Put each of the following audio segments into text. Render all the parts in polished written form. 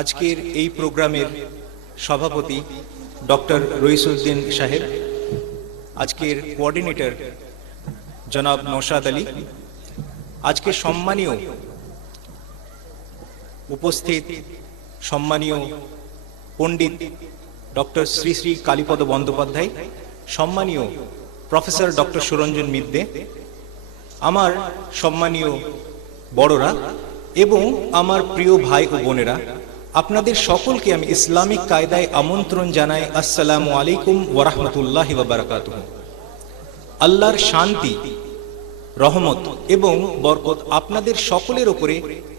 আজকের এই প্রোগ্রামের সভাপতি ডক্টর রইসুদ্দিন সাহেব, আজকের কোঅর্ডিনেটর জনাব নওশাদ আলী, আজকে সম্মানীয় উপস্থিত সম্মানীয় পণ্ডিত ডক্টর শ্রী শ্রী কালীপদ বন্দ্যোপাধ্যায়, সম্মানীয় প্রফেসর ডক্টর সুরঞ্জন মিদ্দে, আমার সম্মানীয় বড়রা এবং আমার প্রিয় ভাই ও বোনেরা, আপনাদের সকলকে আমি ইসলামিক কায়দায় আমন্ত্রণ জানাই। আসসালামু আলাইকুম ওয়া রাহমাতুল্লাহি ওয়া বারাকাতুহু। আল্লাহর শান্তি, রহমত এবং বরকত আপনাদের সকলের উপরে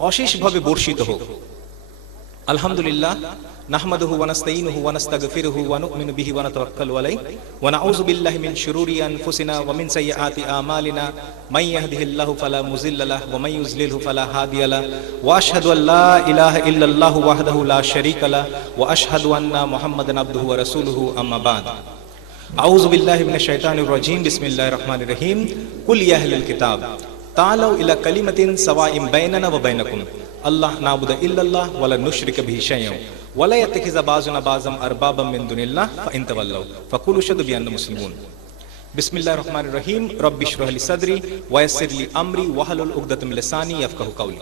অশেষভাবে বর্ষিত হোক। আলহামদুলিল্লাহ, নাহমাদুহু ওয়া নাস্তাঈনুহু ওয়া নাস্তাগফিরুহু ওয়া নু'মিনু বিহি ওয়া নাতাওয়াক্কালু আলাইহি ওয়া নাউযু বিল্লাহি মিন শুরুরি আনফুসিনা ওয়া মিন সাইয়্যাতি আমালিনা মান ইয়াহদিহিল্লাহু ফালা মুযিল্লা লাহু ওয়া মান ইউযলিলহু ফালা হাদিয়া লাহু ওয়া আশহাদু আল লা ইলাহা ইল্লাল্লাহু ওয়াহদাহু লা শারীকা লাহু ওয়া আশহাদু আন্না মুহাম্মাদান আবদুহু ওয়া রাসূলুহু আম্মা বা'দ। আউযু বিল্লাহি মিনাশ শাইতানির রাজীম। বিসমিল্লাহির রহমানির রহিম। কুল ইয়া আহলাল কিতাব তাআলাউ ইলা কালিমাতিন সাওয়াইন বাইনানা ওয়া বাইনাকুম আল্লাহ না'বুদু ইল্লাল্লাহ ওয়া লা নুশরিকা বিহি শাইআন ওয়া লা ইয়াত্তাখিযা বাযুনা বাযাম আরবাবাম মিন দুনিল্লাহ ফা ইন তাওয়াল্লাউ ফাকুলু আশহাদু বিআন্না মুসলিমুন। বিসমিল্লাহির রহমানির রহিম। রব্বি ইশরাহ লি সাদরি ওয়া ইয়াসসির লি আমরি ওয়াহলুল উকদাতাম মিন লিসানি ইয়াফকাহু কাওলি।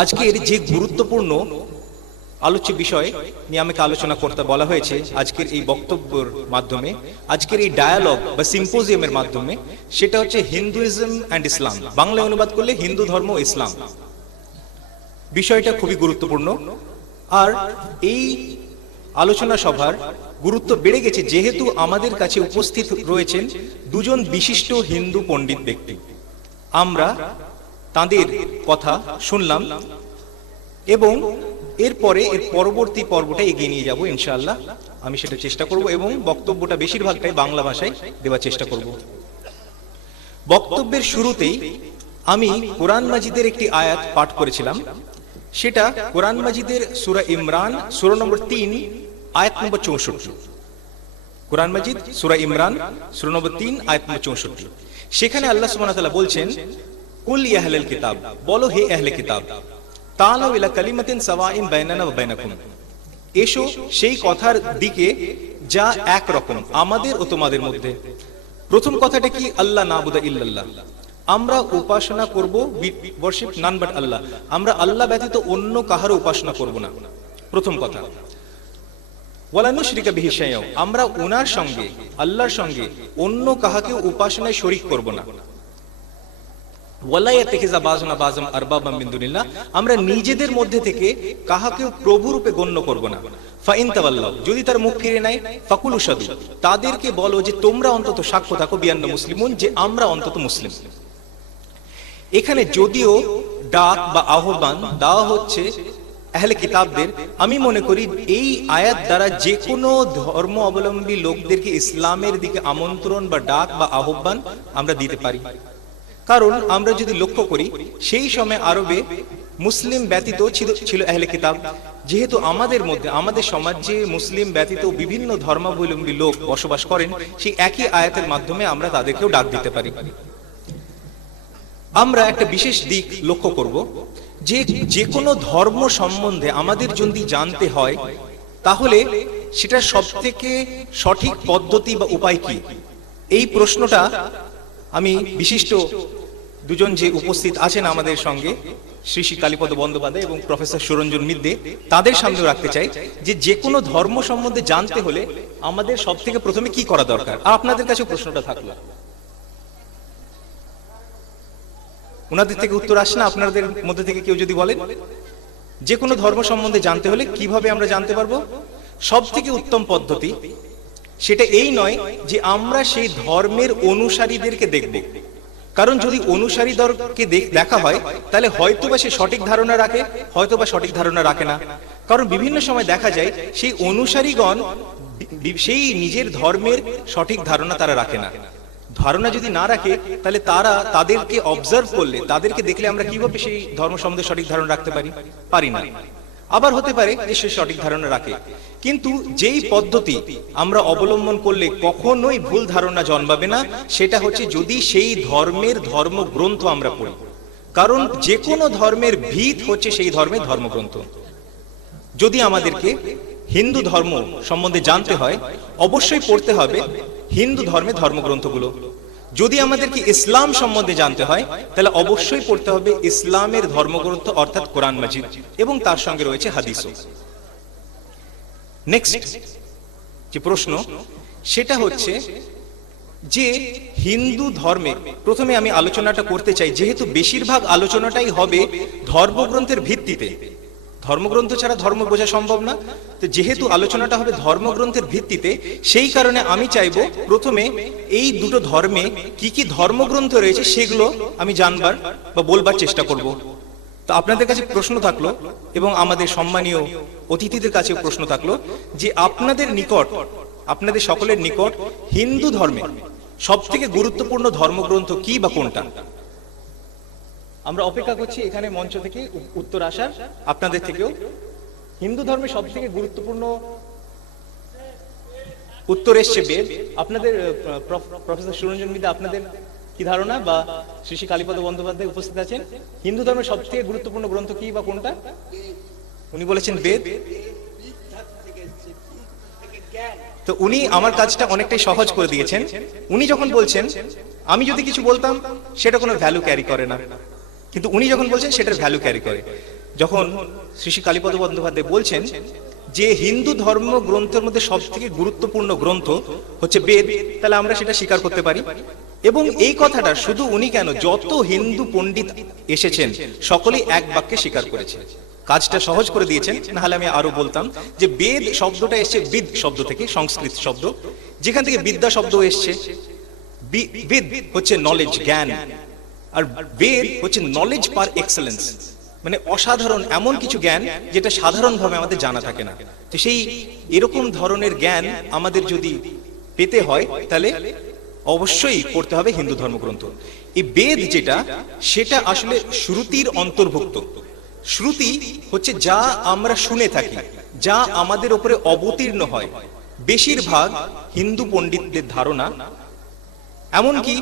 আজকের যে গুরুত্বপূর্ণ আলোচ্য বিষয় নিয়ে আমাকে আলোচনা করতে বলা হয়েছে আজকের এই বক্তব্যের মাধ্যমে, আজকের এই ডায়ালগ বা সিম্পোজিয়ামের মাধ্যমে, সেটা হচ্ছে হিন্দুইজম অ্যান্ড ইসলাম। বাংলায় অনুবাদ করলে হিন্দু ধর্ম ও ইসলাম। বিষয়টা খুবই গুরুত্বপূর্ণ। আর এই আলোচনা সভার গুরুত্ব বেড়ে গেছে যেহেতু আমাদের কাছে উপস্থিত রয়েছেন দুজন বিশিষ্ট হিন্দু পণ্ডিত ব্যক্তি। আমরা তাদের কথা শুনলাম এবং এরপরে এর পরবর্তী পর্বটা এগিয়ে নিয়ে যাব ইনশাআল্লাহ। আমি সেটা চেষ্টা করব এবং বক্তব্যটা বেশিরভাগটাই বাংলা ভাষায় দেওয়ার চেষ্টা করব। বক্তব্যের শুরুতেই আমি কোরআন মাজিদের একটি আয়াত পাঠ করেছিলাম। সেটা কোরআন মাজিদের সূরা ইমরান সূরা নম্বর 3 আয়াত নম্বর 64। কোরআন মাজিদ সূরা ইমরান সূরা নম্বর 3 আয়াত নম্বর 64। সেখানে আল্লাহ সুবহানাহু ওয়া তাআলা বলছেন, কুল ইয়া আহলাল কিতাব, বলো হে আহলে কিতাব, তাআলাউ ইলা কালিমাতিন সাওয়াইন বাইনানা ওয়া বাইনাকুম, এসো সেই কথার দিকে যা এক রকম আমাদের ও তোমাদের মধ্যে। প্রথম কথাটা কি? আল্লাহ না'বুদু ইল্লাল্লাহ, আমরা উপাসনা করব, ওয়ার্শিপ নান বাট আল্লাহ, আমরা আল্লাহ ব্যতীত অন্য কাহারও উপাসনা করব না। প্রথম কথা। ওয়ালা নুশরিকা বিহি শাইআন, আমরা ওনার সঙ্গে, আল্লাহর সঙ্গে অন্য কাহাকে উপাসনায় শরীক করব না। ওয়ালা ইয়াত্তাখিযা বাযুনা বাযাম আরবাবাম মিন দুনিল্লাহ, আমরা নিজেদের মধ্যে থেকে কাহাকেও প্রভু রূপে গণ্য করব না। ফা ইন তাওয়াল্লাউ, যদি তার মুখ ফিরে নেয়, ফাকুলু শাদু, তাদেরকে বলো যে তোমরা অন্তত সাক্ষ্য থাকো, বিআন্না মুসলিমুন, যে আমরা অন্তত মুসলিম। এখানে যদিও ডাক বা আহ্বান দেওয়া হচ্ছে আহলে কিতাবদের, আমি মনে করি এই আয়াত দ্বারা যে কোনো ধর্ম অবলম্বী লোকদেরকে ইসলামের দিকে আমন্ত্রণ বা ডাক বা আহ্বান আমরা দিতে পারি। কারণ আমরা যদি লক্ষ্য করি সেই সময় আরবে মুসলিম ব্যতীত ছিল আহলে কিতাব। যেহেতু আমাদের মধ্যে, আমাদের সমাজে মুসলিম ব্যতীত বিভিন্ন ধর্মাবলম্বী লোক বসবাস করেন, সেই একই আয়াতের মাধ্যমে আমরা তাদেরকেও ডাক দিতে পারি। আমরা একটা বিশেষ দিক লক্ষ্য করব যে যে কোনো ধর্ম সম্বন্ধে আমাদের যদি জানতে হয় তাহলে সেটা সবথেকে সঠিক পদ্ধতি বা উপায় কি? এই প্রশ্নটা আমি বিশিষ্ট দুজন যে উপস্থিত আছেন আমাদের সঙ্গে, শ্রী শ্রী কালীপদ বন্দ্যোপাধ্যায় এবং প্রফেসর সুরঞ্জন মিদ্দে, তাদের সামনেও রাখতে চাই যে যে কোনো ধর্ম সম্বন্ধে জানতে হলে আমাদের সব থেকে প্রথমে কি করা দরকার। আর আপনাদের কাছে প্রশ্নটা থাকলো, ওনাদের থেকে উত্তর আসে না? আপনাদের মধ্যে থেকে কেউ যদি বলেন যে কোনো ধর্ম সম্বন্ধে জানতে হলে কিভাবে আমরা জানতে পারবো? সব থেকে উত্তম পদ্ধতি সেটা এই নয় যে আমরা সেই ধর্মের অনুসারীদেরকে দেখব, কারণ যদি অনুসারীদেরকে দেখা হয় তাহলে হয়তোবা সে সঠিক ধারণা রাখে, হয়তোবা সঠিক ধারণা রাখে না। কারণ বিভিন্ন সময় দেখা যায় সেই অনুসারীগণ সেই নিজের ধর্মের সঠিক ধারণা তারা রাখে না। ধারণা যদি না রাখে তাহলে তাদেরকে অবজার্ভ করলে, তাদেরকে দেখলে আমরা কিভাবে সেই ধর্ম সম্বন্ধে সঠিক ধারণা রাখতে পারি না। আবার হতে পারে যে সে সঠিক ধারণা রাখে, কিন্তু যেই পদ্ধতি আমরা অবলম্বন করলে কখনোই ভুল ধারণা জন্মাবে না, সেটা হচ্ছে যদি সেই ধর্মের ধর্মগ্রন্থ আমরা পড়ি। কারণ যে কোনো ধর্মের ভিত হচ্ছে সেই ধর্মের ধর্মগ্রন্থ। যদি আমাদেরকে হিন্দু ধর্ম সম্বন্ধে জানতে হয়, অবশ্যই পড়তে হবে হিন্দু ধর্মের ধর্মগ্রন্থগুলো। যদি আমাদেরকে ইসলাম সম্বন্ধে জানতে হয়, তাহলে অবশ্যই পড়তে হবে ইসলামের ধর্মগ্রন্থ অর্থাৎ কোরআন মাজিদ, এবং তার সঙ্গে রয়েছে হাদিসও। নেক্সট যে প্রশ্ন সেটা হচ্ছে যে হিন্দু ধর্মে, প্রথমে আমি আলোচনাটা করতে চাই, যেহেতু বেশিরভাগ আলোচনাটাই হবে ধর্মগ্রন্থের ভিত্তিতে, ধর্মগ্রন্থ ছাড়া ধর্ম বোঝা সম্ভব না, তো যেহেতু আলোচনাটা হবে ধর্মগ্রন্থের ভিত্তিতে, সেই কারণে আমি চাইবো প্রথমে এই দুটো ধর্মে কি কি ধর্মগ্রন্থ রয়েছে সেগুলো আমি জানবার বা বলবার চেষ্টা করব। তো আপনাদের কাছে প্রশ্ন থাকলো, এবং আমাদের সম্মানীয় অতিথিদের কাছেও প্রশ্ন থাকলো, যে আপনাদের নিকট, আপনাদের সকলের নিকট হিন্দু ধর্মে সব থেকে গুরুত্বপূর্ণ ধর্মগ্রন্থ কি বা কোনটা? আমরা অপেক্ষা করছি এখানে মঞ্চ থেকে উত্তর আসার, আপনাদের থেকেও। হিন্দু ধর্মে সব থেকে গুরুত্বপূর্ণ উত্তর এসছে বেদ। আপনাদের প্রফেসর সুরঞ্জন মিদা, আপনাদের কি ধারণা, বা শ্রী শ্রী কালীপদ বন্দ্যোপাধ্যায় উপস্থিত আছেন, হিন্দু ধর্মের সব থেকে গুরুত্বপূর্ণ গ্রন্থ কি বা কোনটা? উনি বলেছেন বেদ। তো উনি আমার কাজটা অনেকটাই সহজ করে দিয়েছেন। উনি যখন বলছেন, আমি যদি কিছু বলতাম সেটা কোনো ভ্যালু ক্যারি করে না, কিন্তু উনি যখন বলছেন সেটার ভ্যালু ক্যারি করে। যখন শ্রী শ্রী কালীপদ বন্দ্যোপাধ্যায় বলছেন যে হিন্দু ধর্ম গ্রন্থের মধ্যে সব থেকে গুরুত্বপূর্ণ গ্রন্থ হচ্ছে বেদ, তাহলে আমরা সেটা স্বীকার করতে পারি। এবং এই কথাটা শুধু উনি কেন, যত হিন্দু পণ্ডিত এসেছেন সকলেই এক বাক্যে স্বীকার করেছে। কাজটা সহজ করে দিয়েছেন, নাহলে আমি আরো বলতাম যে বেদ শব্দটা এসছে বিদ শব্দ থেকে, সংস্কৃত শব্দ, যেখান থেকে বিদ্যা শব্দ এসছে। বিদ হচ্ছে নলেজ, জ্ঞান, আর বেদ হচ্ছে নলেজ পার এক্সেলেন্স, মানে অসাধারণ এমন কিছু জ্ঞান যেটা সাধারণভাবে আমাদের জানা থাকে না। তো সেই এরকম ধরনের জ্ঞান আমাদের যদি পেতে হয়, তাহলে অবশ্যই পড়তে হবে হিন্দু ধর্মগ্রন্থ। এই বেদ যেটা, সেটা আসলে শ্রুতির অন্তর্ভুক্ত। শ্রুতি হচ্ছে যা আমরা শুনে থাকি, যা আমাদের উপরে অবতীর্ণ হয়। বেশিরভাগ হিন্দু পণ্ডিতদের ধারণা, এমনকি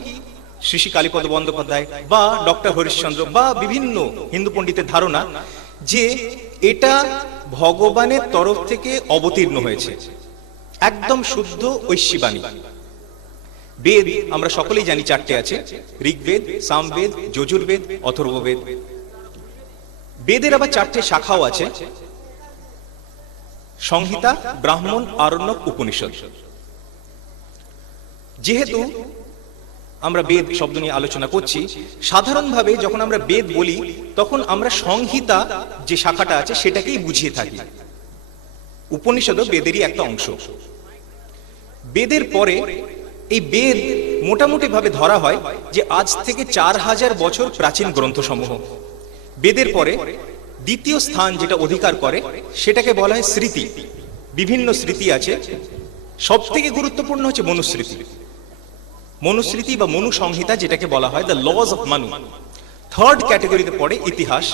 শ্রী শ্রী কালীপদ বন্দ্যোপাধ্যায় বা ডক্টর হরিশ্চন্দ্র বা বিভিন্ন হিন্দু পণ্ডিতের ধারণা, যে এটা ভগবানের তরফ থেকে অবতীর্ণ হয়েছে, একদম শুদ্ধ ঐশীবাণী। বেদ আমরা সকলেই জানি চারটে আছে, ঋগ্বেদ, সামবেদ, যজুর্বেদ, অথর্ববেদ। বেদের আবার চারটে শাখাও আছে, সংহিতা, ব্রাহ্মণ, আরণ্যক, উপনিষদ। যেহেতু আমরা বেদ শব্দ নিয়ে আলোচনা করছি, সাধারণভাবে যখন আমরা বেদ বলি তখন আমরা সংহিতা যে শাখাটা আছে সেটাকেই বুঝিয়ে থাকি। উপনিষদও বেদেরই একটা অংশ। বেদের পরে এই বেদ মোটামুটি ভাবে ধরা হয় যে আজ থেকে 4000 বছর প্রাচীন গ্রন্থসমূহ। বেদের পরে দ্বিতীয় স্থান যেটা অধিকার করে সেটাকে বলা হয় স্মৃতি। বিভিন্ন স্মৃতি আছে, সব থেকে গুরুত্বপূর্ণ হচ্ছে মনুস্মৃতি। মনুস্মৃতি বা মনু সংহিতা, যেটাকে বলা হয় দ্য লজ অফ মানু। থার্ড ক্যাটাগরিতে পড়ে ইতিহাস।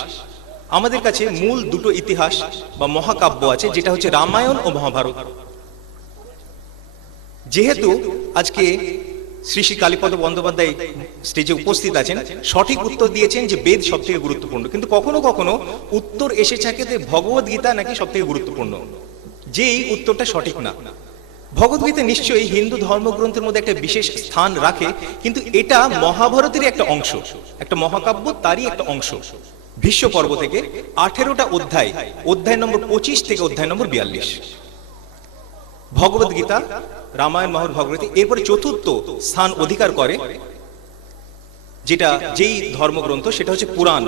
আমাদের কাছে মূল দুটো ইতিহাস বা মহাকাব্য আছে, যেটা হচ্ছে রামায়ণ ও মহাভারত। যেহেতু আজকে শ্রী শ্রী কালীপদ বন্দ্যোপাধ্যায় স্টেজে উপস্থিত আছেন, সঠিক উত্তর দিয়েছেন যে বেদ সব থেকে গুরুত্বপূর্ণ, কিন্তু কখনো কখনো উত্তর এসে থাকে যে ভগবদ গীতা নাকি সব থেকে গুরুত্বপূর্ণ, যে এই উত্তরটা সঠিক না। ভগবদ্গীতা নিশ্চয়ই হিন্দু ধর্মগ্রন্থের মধ্যে একটা বিশেষ স্থান রাখে, কিন্তু এটা মহাভারতেরই একটা অংশ, একটা মহাকাব্য, তারই একটা অংশ। ভীষ্ম পর্ব থেকে 18টা অধ্যায়, অধ্যায় নম্বর 25 থেকে অধ্যায় নম্বর 42। ভগবদ্গীতা, রামায়ণ, মহাভারত, এরপরে চতুর্থ স্থান অধিকার করে যেটা যেই ধর্মগ্রন্থ, সেটা হচ্ছে পুরাণ।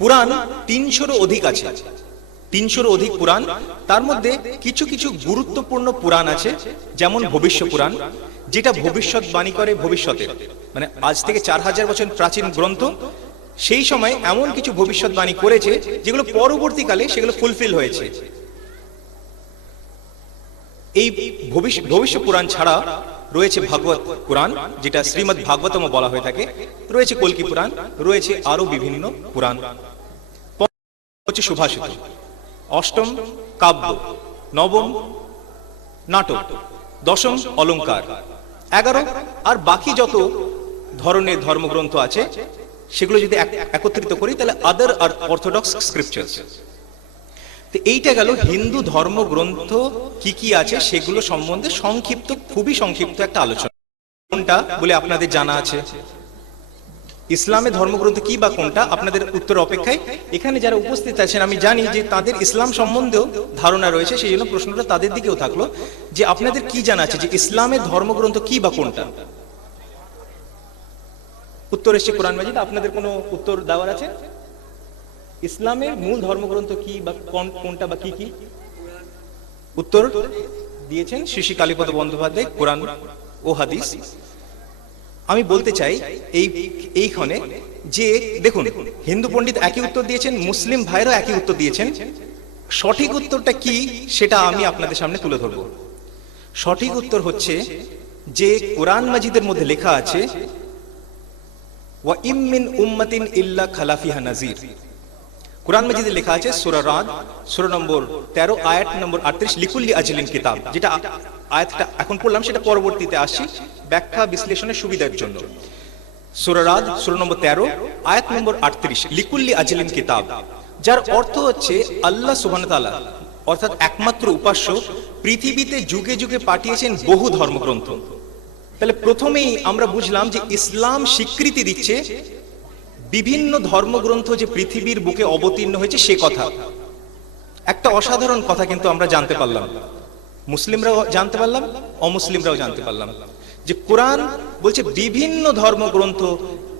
পুরাণ 300-রও অধিক আছে, 300-রও অধিক পুরাণ। তার মধ্যে কিছু কিছু গুরুত্বপূর্ণ পুরাণ আছে, যেমন ভবিষ্য পুরাণ, যেটা ভবিষ্যৎবাণী করে ভবিষ্যতের, মানে আজ থেকে 4000 বছর প্রাচীন গ্রন্থ। সেই সময় এমন কিছু ভবিষ্যৎবাণী করেছে যেগুলো পরবর্তীকালে সেগুলো ফুলফিল হয়েছে। এই ভবিষ্য পুরাণ ছাড়া রয়েছে ভাগবত পুরাণ, যেটা শ্রীমদ্ ভাগবতম বলা হয়ে থাকে, রয়েছে কল্কি পুরাণ, রয়েছে আরো বিভিন্ন পুরাণ। হচ্ছে সুভাষিত, অষ্টম কাব্য, নবম নাটক, দশম অলঙ্কার, 11 আর বাকি যত ধরনের ধর্মগ্রন্থ আছে সেগুলো যদি একত্রিত করি তাহলে আদার আর অর্থোডক্স স্ক্রিপচার্স। তো এইটা গেল হিন্দু ধর্মগ্রন্থ কি কি আছে সেগুলো সম্বন্ধে সংক্ষিপ্ত, খুবই সংক্ষিপ্ত একটা আলোচনা। কোনটা বলে আপনাদের জানা আছে? ইসলামের ধর্মগ্রন্থ কি বা কোনটা, আপনাদের উত্তর অপেক্ষায়। এখানে যারা উপস্থিত আছেন আমি জানি যে তাদের ইসলাম সম্বন্ধেও ধারণা রয়েছে, সেই জন্য প্রশ্নটা তাদের দিকেও থাকলো যে আপনাদের কি জানা আছে যে ইসলামের ধর্মগ্রন্থ কি বা কোনটা? উত্তর এসছে কোরআন মাজিদ। আপনাদের কোনো উত্তর দেওয়ার আছে? ইসলামের মূল ধর্মগ্রন্থ কি বা কোনটা বা কি কি? উত্তর দিয়েছেন শ্রী শ্রী কালীপদ বন্দ্যোপাধ্যায়, কোরআন ও হাদিস। আমি বলতে চাই এইখানে যে দেখুন, হিন্দু পণ্ডিত একই উত্তর দিয়েছেন, মুসলিম ভাইরাও একই উত্তর দিয়েছেন। সঠিক উত্তরটা কি সেটা আমি আপনাদের সামনে তুলে ধরব। সঠিক উত্তর হচ্ছে যে কোরআন মাজিদের মধ্যে লেখা আছে ওয়া ইম মিন উম্মাতিন ইল্লা খালাফিহা নাজির। কোরআন মাজিদে লেখা আছে সূরা রাদ সূরা নম্বর 13 আয়াত নম্বর 38, লিকুল্লি আজলিন কিতাব। যেটা আয়াতটা এখন পড়লাম সেটা পরবর্তীতে আসছি ব্যাখ্যা বিশ্লেষণের সুবিধার জন্য। সূরা রাদ সূরা নম্বর 13 আয়াত নম্বর 38, লিকুল্লি আজলিন কিতাব, যার অর্থ হচ্ছে আল্লাহ সুবহানাহু ওয়া তাআলা অর্থাৎ একমাত্র উপাস্য পৃথিবীতে যুগে যুগে পাঠিয়েছেন বহু ধর্মগ্রন্থ। তাহলে প্রথমেই আমরা বুঝলাম যে ইসলাম স্বীকৃতি দিচ্ছে বিভিন্ন ধর্মগ্রন্থ যে পৃথিবীর বুকে অবতীর্ণ হয়েছে সে কথা। একটা অসাধারণ কথা কিন্তু আমরা জানতে পারলাম, মুসলিমরাও জানতে পারলাম, অমুসলিমরাও জানতে পারলাম, যে কোরআন বলছে বিভিন্ন ধর্মগ্রন্থ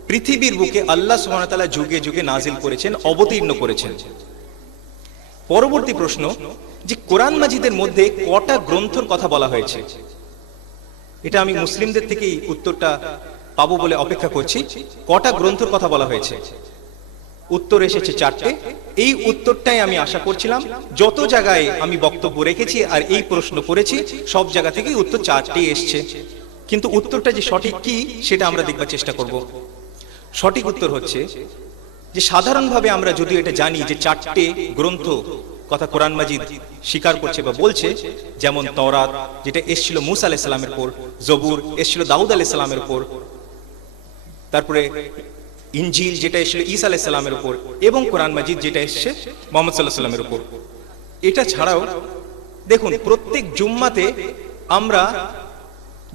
পৃথিবীর বুকে আল্লাহ সুবহানাহু ওয়া তাআলা যুগে যুগে নাজিল করেছেন, অবতীর্ণ করেছেন। পরবর্তী প্রশ্ন, যে কোরআন মাজিদের মধ্যে কটা গ্রন্থের কথা বলা হয়েছে? এটা আমি মুসলিমদের থেকেই উত্তরটা পাবো বলে অপেক্ষা করছি। কটা গ্রন্থের কথা বলা হয়েছে? উত্তর এসেছে 4টে। এই উত্তরটাই আমি আশা করছিলাম। যত জায়গায় আমি বক্তব্য রেখেছি আর এই প্রশ্ন করেছি সব জায়গা থেকেই উত্তর 4টেই এসছে, কিন্তু উত্তরটা যে সঠিক কি সেটা আমরা দেখবার চেষ্টা করব। সঠিক উত্তর হচ্ছে যে সাধারণভাবে আমরা যদিও এটা জানি যে 4টে গ্রন্থ কথা কোরআন মাজিদ স্বীকার করছে বা বলছে, যেমন তওরাত যেটা এসেছিল মুসা আলাইহিস সালামের উপর, জবুর এসেছিল দাউদ আলাইহিস সালামের উপর, তারপরে ইনজিল যেটা এসেছিল ঈসা আলাইহিস সালামের উপর, এবং কোরআন মাজিদ যেটা এসেছে মুহাম্মদ সাল্লাল্লাহু আলাইহি সাল্লামের উপর। এটা ছাড়াও দেখুন প্রত্যেক জুম্মাতে আমরা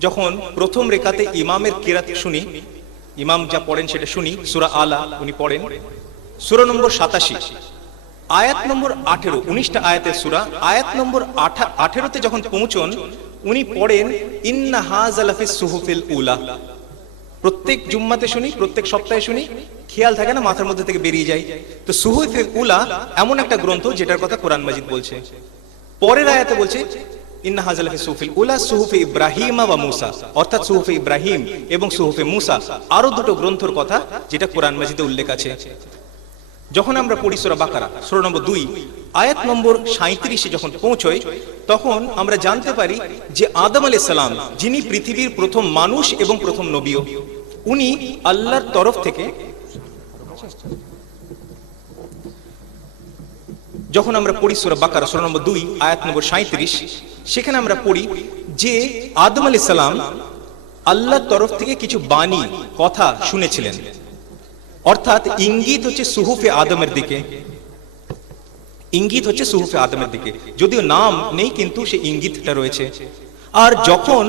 যখন প্রথম রেকাতে ইমামের কিরাত শুনি, ইমাম যা পড়েন সেটা শুনি, সূরা আলা উনি পড়েন সূরা নম্বর 87 আয়াত নম্বর 18, 19টা আয়াতের সূরা, আয়াত নম্বর 18তে যখন পৌঁছন উনি পড়েন ইন্না হাযা লাফিস সুহুফিল উলা। প্রত্যেক জুম্মাতে শুনি, প্রত্যেক সপ্তাহে শুনি, খেয়াল থাকে না, মাথার মধ্যে থেকে বেরিয়ে যায়। তো সুহুফে উলা এমন একটা গ্রন্থ যেটার কথা কোরআন মাজিদ বলছে। পরের আয়াতে বলছে ইন্না হাযা লাফিস সুহুফিল উলা সুহুফে ইব্রাহিম ওয়া মূসা, অর্থাৎ সুহুফে ইব্রাহিম এবং সুহুফে মূসা, আরো দুটো গ্রন্থের কথা যেটা কোরআন মাজিদে উল্লেখ আছে। যখন আমরা পড়ি সূরা বাকারা সূরা নম্বর 2 আয়াত নম্বর 37-এ যখন পৌঁছই তখন আমরা জানতে পারি যে আদম আলাইহিস সালাম যিনি পৃথিবীর প্রথম মানুষ এবং প্রথম নবীও, উনি আল্লাহর তরফ থেকে, যখন আমরা পড়ি সূরা বাকারা সূরা নম্বর 2 আয়াত নম্বর 37, সেখানে আমরা পড়ি যে আদম আলাইহিস সালাম আল্লাহর তরফ থেকে কিছু বাণী কথা শুনেছিলেন, অর্থাৎ ইঙ্গিত হচ্ছে সুহুফে আদমের দিকে, ইঙ্গিত হচ্ছে সুহুফে আদমের দিকে, যদিও নাম নেই কিন্তু সেই ইঙ্গিতটা রয়েছে। আর যখন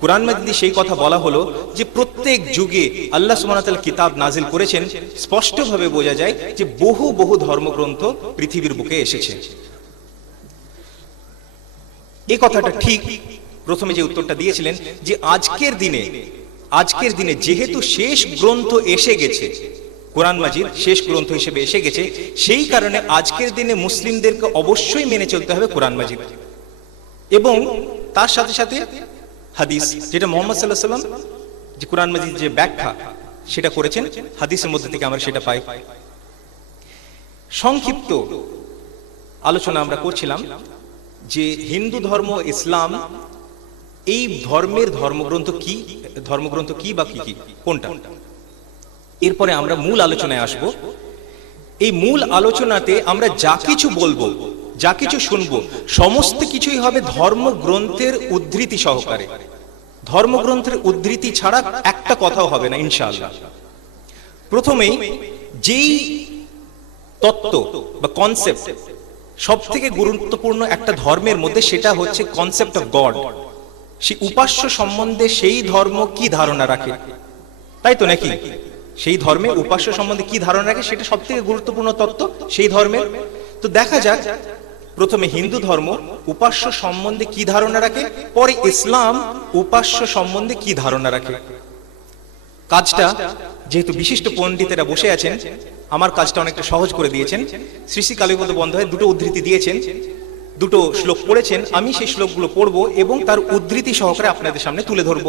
কোরআন মাজিদে সেই কথা বলা হলো যে প্রত্যেক যুগে আল্লাহ সুবহানাহু ওয়া তাআলা কিতাব নাজিল করেছেন, স্পষ্টভাবে বোঝা যায় যে বহু বহু ধর্মগ্রন্থ পৃথিবীর বুকে এসেছে। এই কথাটা ঠিক প্রথমে যে উত্তরটা দিয়েছিলেন যে আজকের দিনে যেহেতু শেষ গ্রন্থ এসে গেছে, কোরআন মাজিদ শেষ গ্রন্থ হিসেবে এসে গেছে, সেই কারণে আজকের দিনে মুসলিমদেরকে অবশ্যই মেনে চলতে হবে কোরআন মাজিদ, এবং তার সাথে সাথে হাদিস, যেটা মুহাম্মদ সাল্লাল্লাহু আলাইহি ওয়াসাল্লাম যে কোরআন মাজিদ যে ব্যাখ্যা সেটা করেছেন, হাদিসের মধ্যে থেকে আমরা সেটা পাই। সংক্ষিপ্ত আলোচনা আমরা করছিলাম যে হিন্দু ধর্ম, ইসলাম, এই ধর্মের ধর্মগ্রন্থ কি বা কি কোনটা। এরপরে আমরা মূল আলোচনায় আসব। এই মূল আলোচনাতে আমরা যা কিছু বলবো, যা কিছু শুনবো, সমস্ত কিছুই হবে ধর্মগ্রন্থের উদ্ধৃতি সহকারে। ধর্মগ্রন্থের উদ্ধৃতি ছাড়া একটা কথাও হবে না ইনশাআল্লাহ। প্রথমেই যেই তত্ত্ব বা কনসেপ্ট সব থেকে গুরুত্বপূর্ণ একটা ধর্মের মধ্যে, সেটা হচ্ছে কনসেপ্ট অফ গড। সেই উপাস্য সম্বন্ধে সেই ধর্ম কি ধারণা রাখে, তাই তো নাকি? সেই ধর্মে উপাস্য সম্বন্ধে কি ধারণা রাখে সেটা সব থেকে গুরুত্বপূর্ণ তত্ত্ব সেই ধর্মের। তো দেখা যাক, প্রথমে হিন্দু ধর্ম উপাস্য সম্বন্ধে কি ধারণা রাখে, পরে ইসলাম উপাস্য সম্বন্ধে কি ধারণা রাখে। কাজটা যেহেতু বিশিষ্ট পণ্ডিতেরা বসে আছেন, আমার কাজটা অনেকটা সহজ করে দিয়েছেন। শ্রী শ্রী কালীপদ বন্দ্যোপাধ্যায় দুটো উদ্ধৃতি দিয়েছেন, দুটো শ্লোক পড়েছেন। আমি সেই শ্লোকগুলো পড়ব এবং তার উদ্ধৃতি সহকারে আপনাদের সামনে তুলে ধরব।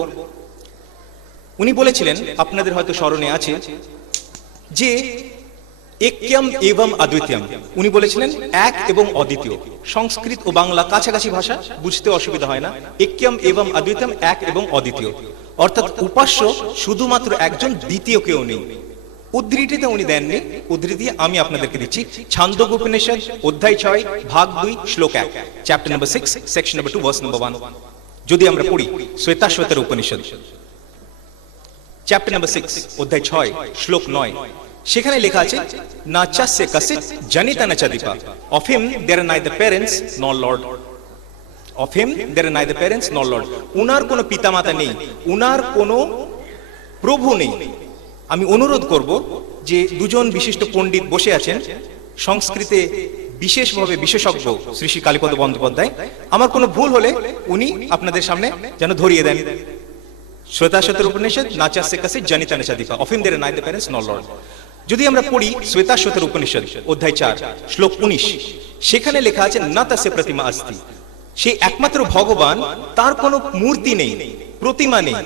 উনি বলেছিলেন, আপনাদের হয়তো স্মরণে আছে, যে একম এবং অদ্বিতীয়ম। উনি বলেছিলেন এক এবং অদ্বিতীয়। সংস্কৃত ও বাংলা কাছাকাছি ভাষা, বুঝতে অসুবিধা হয় না। একম এবং অদ্বিতীয়ম, এক এবং অদ্বিতীয়, অর্থাৎ উপাস্য শুধুমাত্র একজন, দ্বিতীয় কেউ নেই। উদ্ধৃতিতে উনি দেননি, উদ্ধৃতি আমি আপনাদেরকে দিচ্ছি। ছান্দোগ্য উপনিষদ, অধ্যায় 6, ভাগ 2, শ্লোক 1, চ্যাপ্টার নম্বর 6, সেকশন নম্বর 2, ভার্স নম্বর 1। যদি আমরা পড়ি শ্বেতাশ্বতর উপনিষদ, চ্যাপ্টার নম্বর 6, অধ্যায় 6, শ্লোক 9, সেখানে লেখা আছে, না চাস্যে কসিত জনিতা না চাদিপা, of him there are neither parents nor lord. Of him there are neither parents nor lord. উনার কোনো পিতামাতা নেই, উনার কোনো প্রভু নেই। আমি অনুরোধ করব যে দুজন বিশিষ্ট পণ্ডিত বসে আছেন, সংস্কৃতে বিশেষভাবে বিশেষজ্ঞ শ্রী শ্রী কালীপদ বন্দ্যোপাধ্যায়, আমার কোনো ভুল হলে উনি আপনাদের সামনে যেন ধরিয়ে দেন। শ্বেতাশ্বতর উপনিষদ, না চাস্যে কসিত জনিতা না চাদিপা, of him there are neither parents nor lord. যদি আমরা পড়ি শ্বেতাশ্বতর উপনিষদ, অধ্যায় 4, শ্লোক 19, সেখানে লেখা আছে, না তাস্য প্রতিমা আস্তি। সেই একমাত্র ভগবান, তার কোনো মূর্তি নেই, প্রতিমা নেই।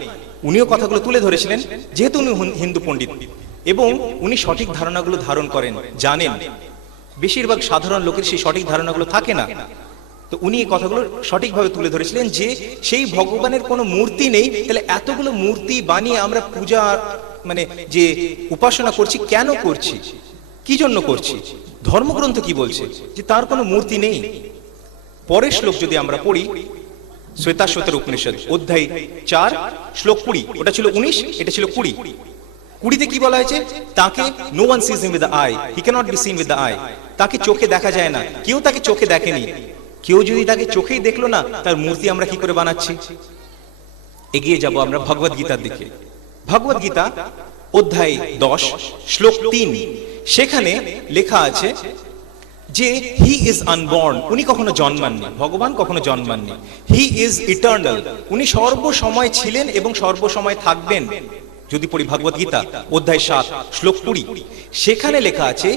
উনিও কথাগুলো তুলে ধরেছিলেন, যেহেতু উনি হিন্দু পণ্ডিত এবং উনি সঠিক ধারণাগুলো ধারণ করেন, জানেন। বেশিরভাগ সাধারণ লোকের সেই সঠিক ধারণাগুলো থাকে না। তো উনি এই কথাগুলো সঠিকভাবে তুলে ধরেছিলেন যে সেই ভগবানের কোনো মূর্তি নেই, তাহলে এতগুলো মূর্তি বানিয়ে আমরা পূজা, মানে যে উপাসনা করছি, কেন করছি, কি জন্য করছি? ধর্মগ্রন্থ কি বলছে? যে তার কোনো মূর্তি নেই। পরের শ্লোক যদি আমরা পড়ি, শ্বেতাশ্বতর উপনিষদ, অধ্যায় 4, শ্লোক 20, ওটা ছিল 19, এটা ছিল 20। 20তে কি বলা হয়েছে? তাকে no one sees him with the eye, he cannot be seen with the eye. তাকে চোখে দেখা যায় না, কেউ তাকে চোখে দেখেনি। কেউ যদি তাকে চোখেই দেখলো না, তার মূর্তি আমরা কি করে বানাচ্ছি? এগিয়ে যাব আমরা ভগবদ গীতার দিকে। ভগবদ গীতা, অধ্যায় 10, শ্লোক 3, সেখানে লেখা আছে যে হি ইজ আনবর্ন, উনি কখনো জন্মাননি, ভগবান কখনো জন্মাননি। হি ইজ ইটার্নাল, উনি সর্বসময় ছিলেন এবং সর্বসময় থাকবেন। যদি পড়ি ভগবদ গীতা, অধ্যায় 7, শ্লোক 20, সেখানে লেখা আছে